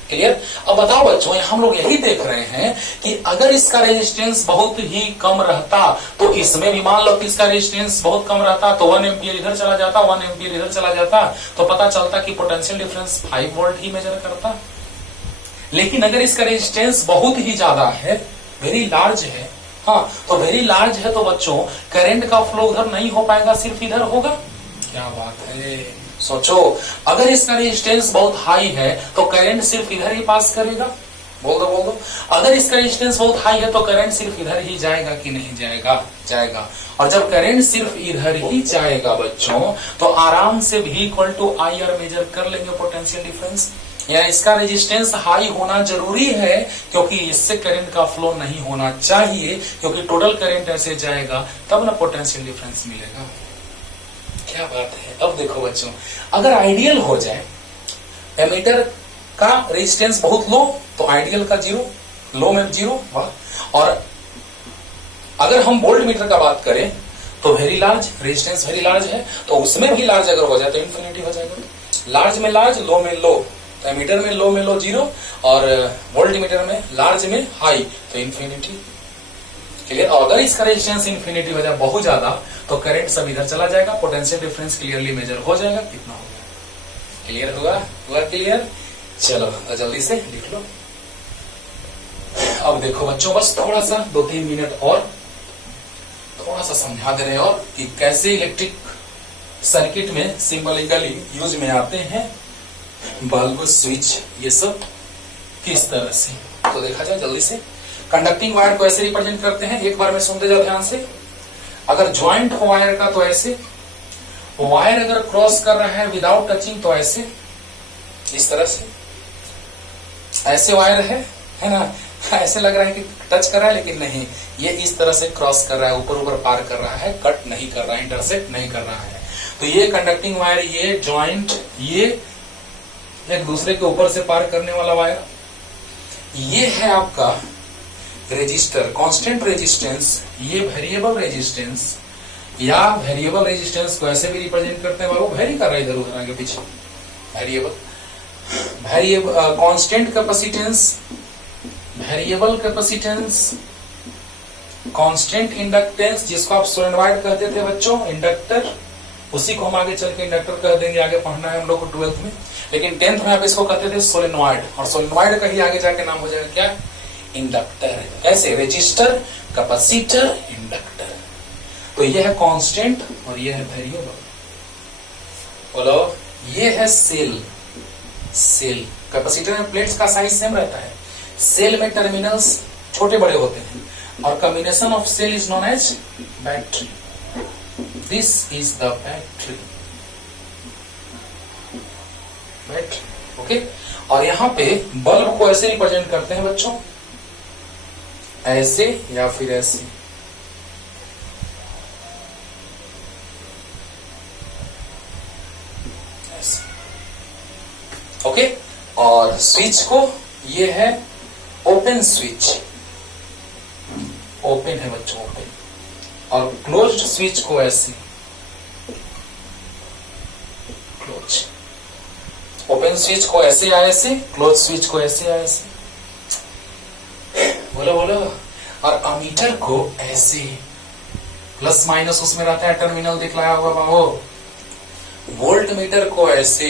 क्लियर? अब बताओ बच्चों, हम लोग यही देख रहे हैं कि अगर इसका रेजिस्टेंस बहुत ही कम रहता तो इसमें भी मान लो कि इसका रेजिस्टेंस बहुत कम रहता तो 1 एम्पियर इधर चला जाता, 1 एम्पियर इधर चला जाता, तो पता चलता कि पोटेंशियल डिफरेंस 5 वोल्ट ही मेजर करता। लेकिन अगर इसका रेजिस्टेंस बहुत ही ज्यादा है, वेरी लार्ज है, हाँ, तो वेरी लार्ज है तो बच्चों करंट का फ्लो उधर नहीं हो पाएगा, सिर्फ इधर होगा। क्या बात है, सोचो, अगर इसका रेजिस्टेंस बहुत हाई है तो करंट सिर्फ इधर ही पास करेगा। बोल दो। अगर इसका रेजिस्टेंस बहुत हाई है तो करंट सिर्फ इधर ही जाएगा कि नहीं जाएगा? जाएगा। और जब करंट सिर्फ इधर ही जाएगा बच्चों तो आराम से V equal to I R measure कर लेंगे पोटेंशियल डिफरेंस। या इसका रेजिस्टेंस हाई होना जरूरी है क्योंकि इससे करंट का फ्लो नहीं होना चाहिए, क्योंकि टोटल करंट ऐसे जाएगा तब ना पोटेंशियल डिफरेंस मिलेगा। क्या बात है। अब देखो बच्चों, अगर आइडियल हो जाए, एमीटर का रेजिस्टेंस बहुत लो तो आइडियल का 0, लो में 0, और अगर हम वोल्ट मीटर का बात करें तो very large, resistance very large है तो उसमें भी लार्ज अगर हो जाए तो इन्फिनिटी हो जाएगा। लार्ज में लार्ज, लो में लो, तो एमीटर में लो 0 और वोल्ट मीटर में लार्ज में हाई तो इन्फिनिटी। क्लियर? और अगर इसका रेजिस्टेंस इन्फिनिटी हो जाए बहुत ज्यादा तो करंट सब इधर चला जाएगा, पोटेंशियल डिफरेंस क्लियरली मेजर हो जाएगा। कितना होगा? क्लियर हुआ क्लियर? चलो जल्दी से लिख लो। अब देखो बच्चों, बस थोड़ा सा 2-3 मिनट और थोड़ा सा समझा दे रहे और कि कैसे इलेक्ट्रिक सर्किट में सिंबॉलिकली यूज में आते हैं बल्ब, स्विच, ये सब किस तरह से। तो देखा जाए जल्दी से। कंडक्टिंग वायर को ऐसे रिप्रेजेंट करते हैं, एक बार में सुनते जाओ ध्यान से। अगर ज्वाइंट हो वायर का तो ऐसे, वायर अगर क्रॉस कर रहा है विदाउट टचिंग तो ऐसे, इस तरह से। ऐसे वायर है ना, ऐसे लग रहा है कि टच कर रहा है लेकिन नहीं, ये इस तरह से क्रॉस कर रहा है, ऊपर पार कर रहा है, कट नहीं कर रहा है, इंटरसेक्ट नहीं कर रहा है। तो ये कंडक्टिंग वायर, ये ज्वाइंट, ये एक दूसरे के ऊपर से पार करने वाला वायर। ये है आपका रेजिस्टर, कांस्टेंट रेजिस्टेंस, ये वेरिएबल रेजिस्टेंस, या वेरिएबल रेजिस्टेंस को ऐसे भी रिप्रेजेंट करते हैं, वो वेरी कर रहा है इधर उधर आगे पीछे। Variable constant capacitance, variable capacitance, constant inductance, जिसको आप सोलेनॉइड कहते थे बच्चों, इंडक्टर, उसी को हम आगे चल के इंडक्टर कह देंगे, आगे पढ़ना है हम लोग को 12th में। लेकिन 10th में आप इसको कहते थे सोलेनॉइड, और सोलेनॉइड का ही आगे जाके नाम हो जाएगा क्या? इंडक्टर। ऐसे रेजिस्टर, कैपेसिटर, इंडक्टर। तो ये है कांस्टेंट और ये है वेरिएबल। बोलो, ये है सेल। सेल, कैपेसिटर में प्लेट्स का साइज सेम रहता है, सेल में टर्मिनल्स छोटे बड़े होते हैं, और combination of cell is known as battery. This is the battery. Battery, okay. और यहां पे बल्ब को ऐसे रिप्रेजेंट करते हैं बच्चों, ऐसे या फिर ऐसे। ऐसे, ओके। और स्विच को, ये है ओपन स्विच, ओपन है बच्चों, ओपन। और क्लोज्ड स्विच को ऐसे, क्लोज। ओपन स्विच को ऐसे या ऐसे, क्लोज स्विच को ऐसे या ऐसे। बोलो। और अमीटर को ऐसे, प्लस माइनस उसमें रहता है, टर्मिनल दिखलाया हुआ बाबू। वोल्ट मीटर को ऐसे,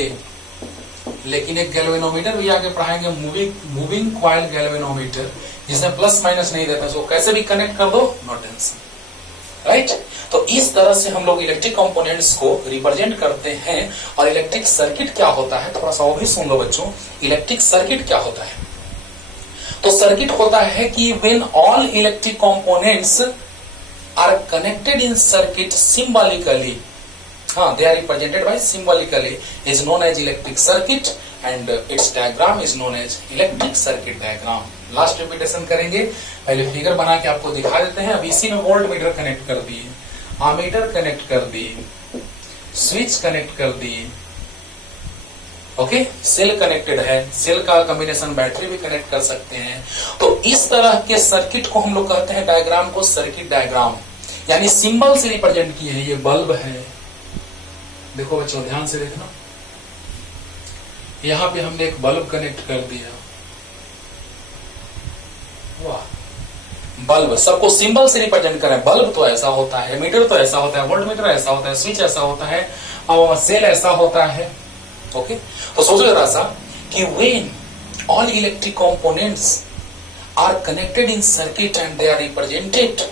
लेकिन एक गैल्वेनोमीटर भी आगे पढ़ाएंगे, मूविंग क्वाइल गैल्वेनोमीटर, जिसमें प्लस माइनस नहीं रहता, तो कैसे भी कनेक्ट कर दो, नो टेंशन, राइट। तो इस तरह से हम लोग इलेक्ट्रिक कंपोनेंट्स को रिप्रेजेंट करते हैं। और इलेक्ट्रिक सर्किट क्या होता है, थोड़ा सा वो भी सुन लो बच्चों। इलेक्ट्रिक सर्किट क्या होता है? तो सर्किट होता है कि when all electric components are connected in circuit symbolically, they are represented by symbolically, is known as electric circuit and its diagram is known as electric circuit diagram. Last repetition करेंगे, पहले figure बना के आपको दिखा देते हैं। अब इसी में वोल्ट मीटर कनेक्ट कर दिए, आमीटर कनेक्ट कर दिए, स्विच कनेक्ट कर दिए, ओके। सेल कनेक्टेड है, सेल का कॉम्बिनेशन बैटरी भी कनेक्ट कर सकते हैं। तो इस तरह के सर्किट को हम लोग कहते हैं, डायग्राम को सर्किट डायग्राम, यानी सिंबल से रिप्रेजेंट किए हैं। ये बल्ब है, देखो बच्चों ध्यान से देखना, यहां पे हमने एक बल्ब कनेक्ट कर दिया, वाह, बल्ब सबको सिंबल से रिप्रेजेंट करें। बल्ब तो ऐसा होता है, मीटर तो ऐसा होता है, वोल्ट मीटर ऐसा होता है, स्विच ऐसा होता है, और सेल ऐसा होता है। ओके, तो सोचो जरा सा कि when all electric components are connected in circuit and they are represented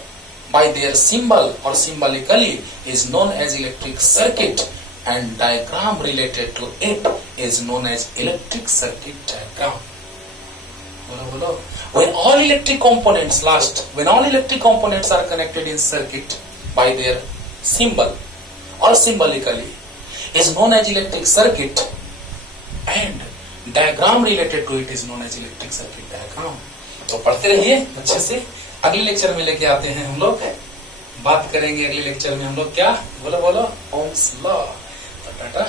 by their symbol or symbolically is known as electric circuit, and diagram related to it is known as electric circuit diagram. Bolo bolo. When all electric components are connected in circuit by their symbol or symbolically is known as electric circuit, and diagram related to it is known as electric circuit diagram. तो पढ़ते रहिए अच्छे से। अगले lecture में लेके आते हैं हम लोग, बात करेंगे अगले लेक्चर में हम लोग क्या, बोलो बोलो, ओम्स लॉ। टाटा।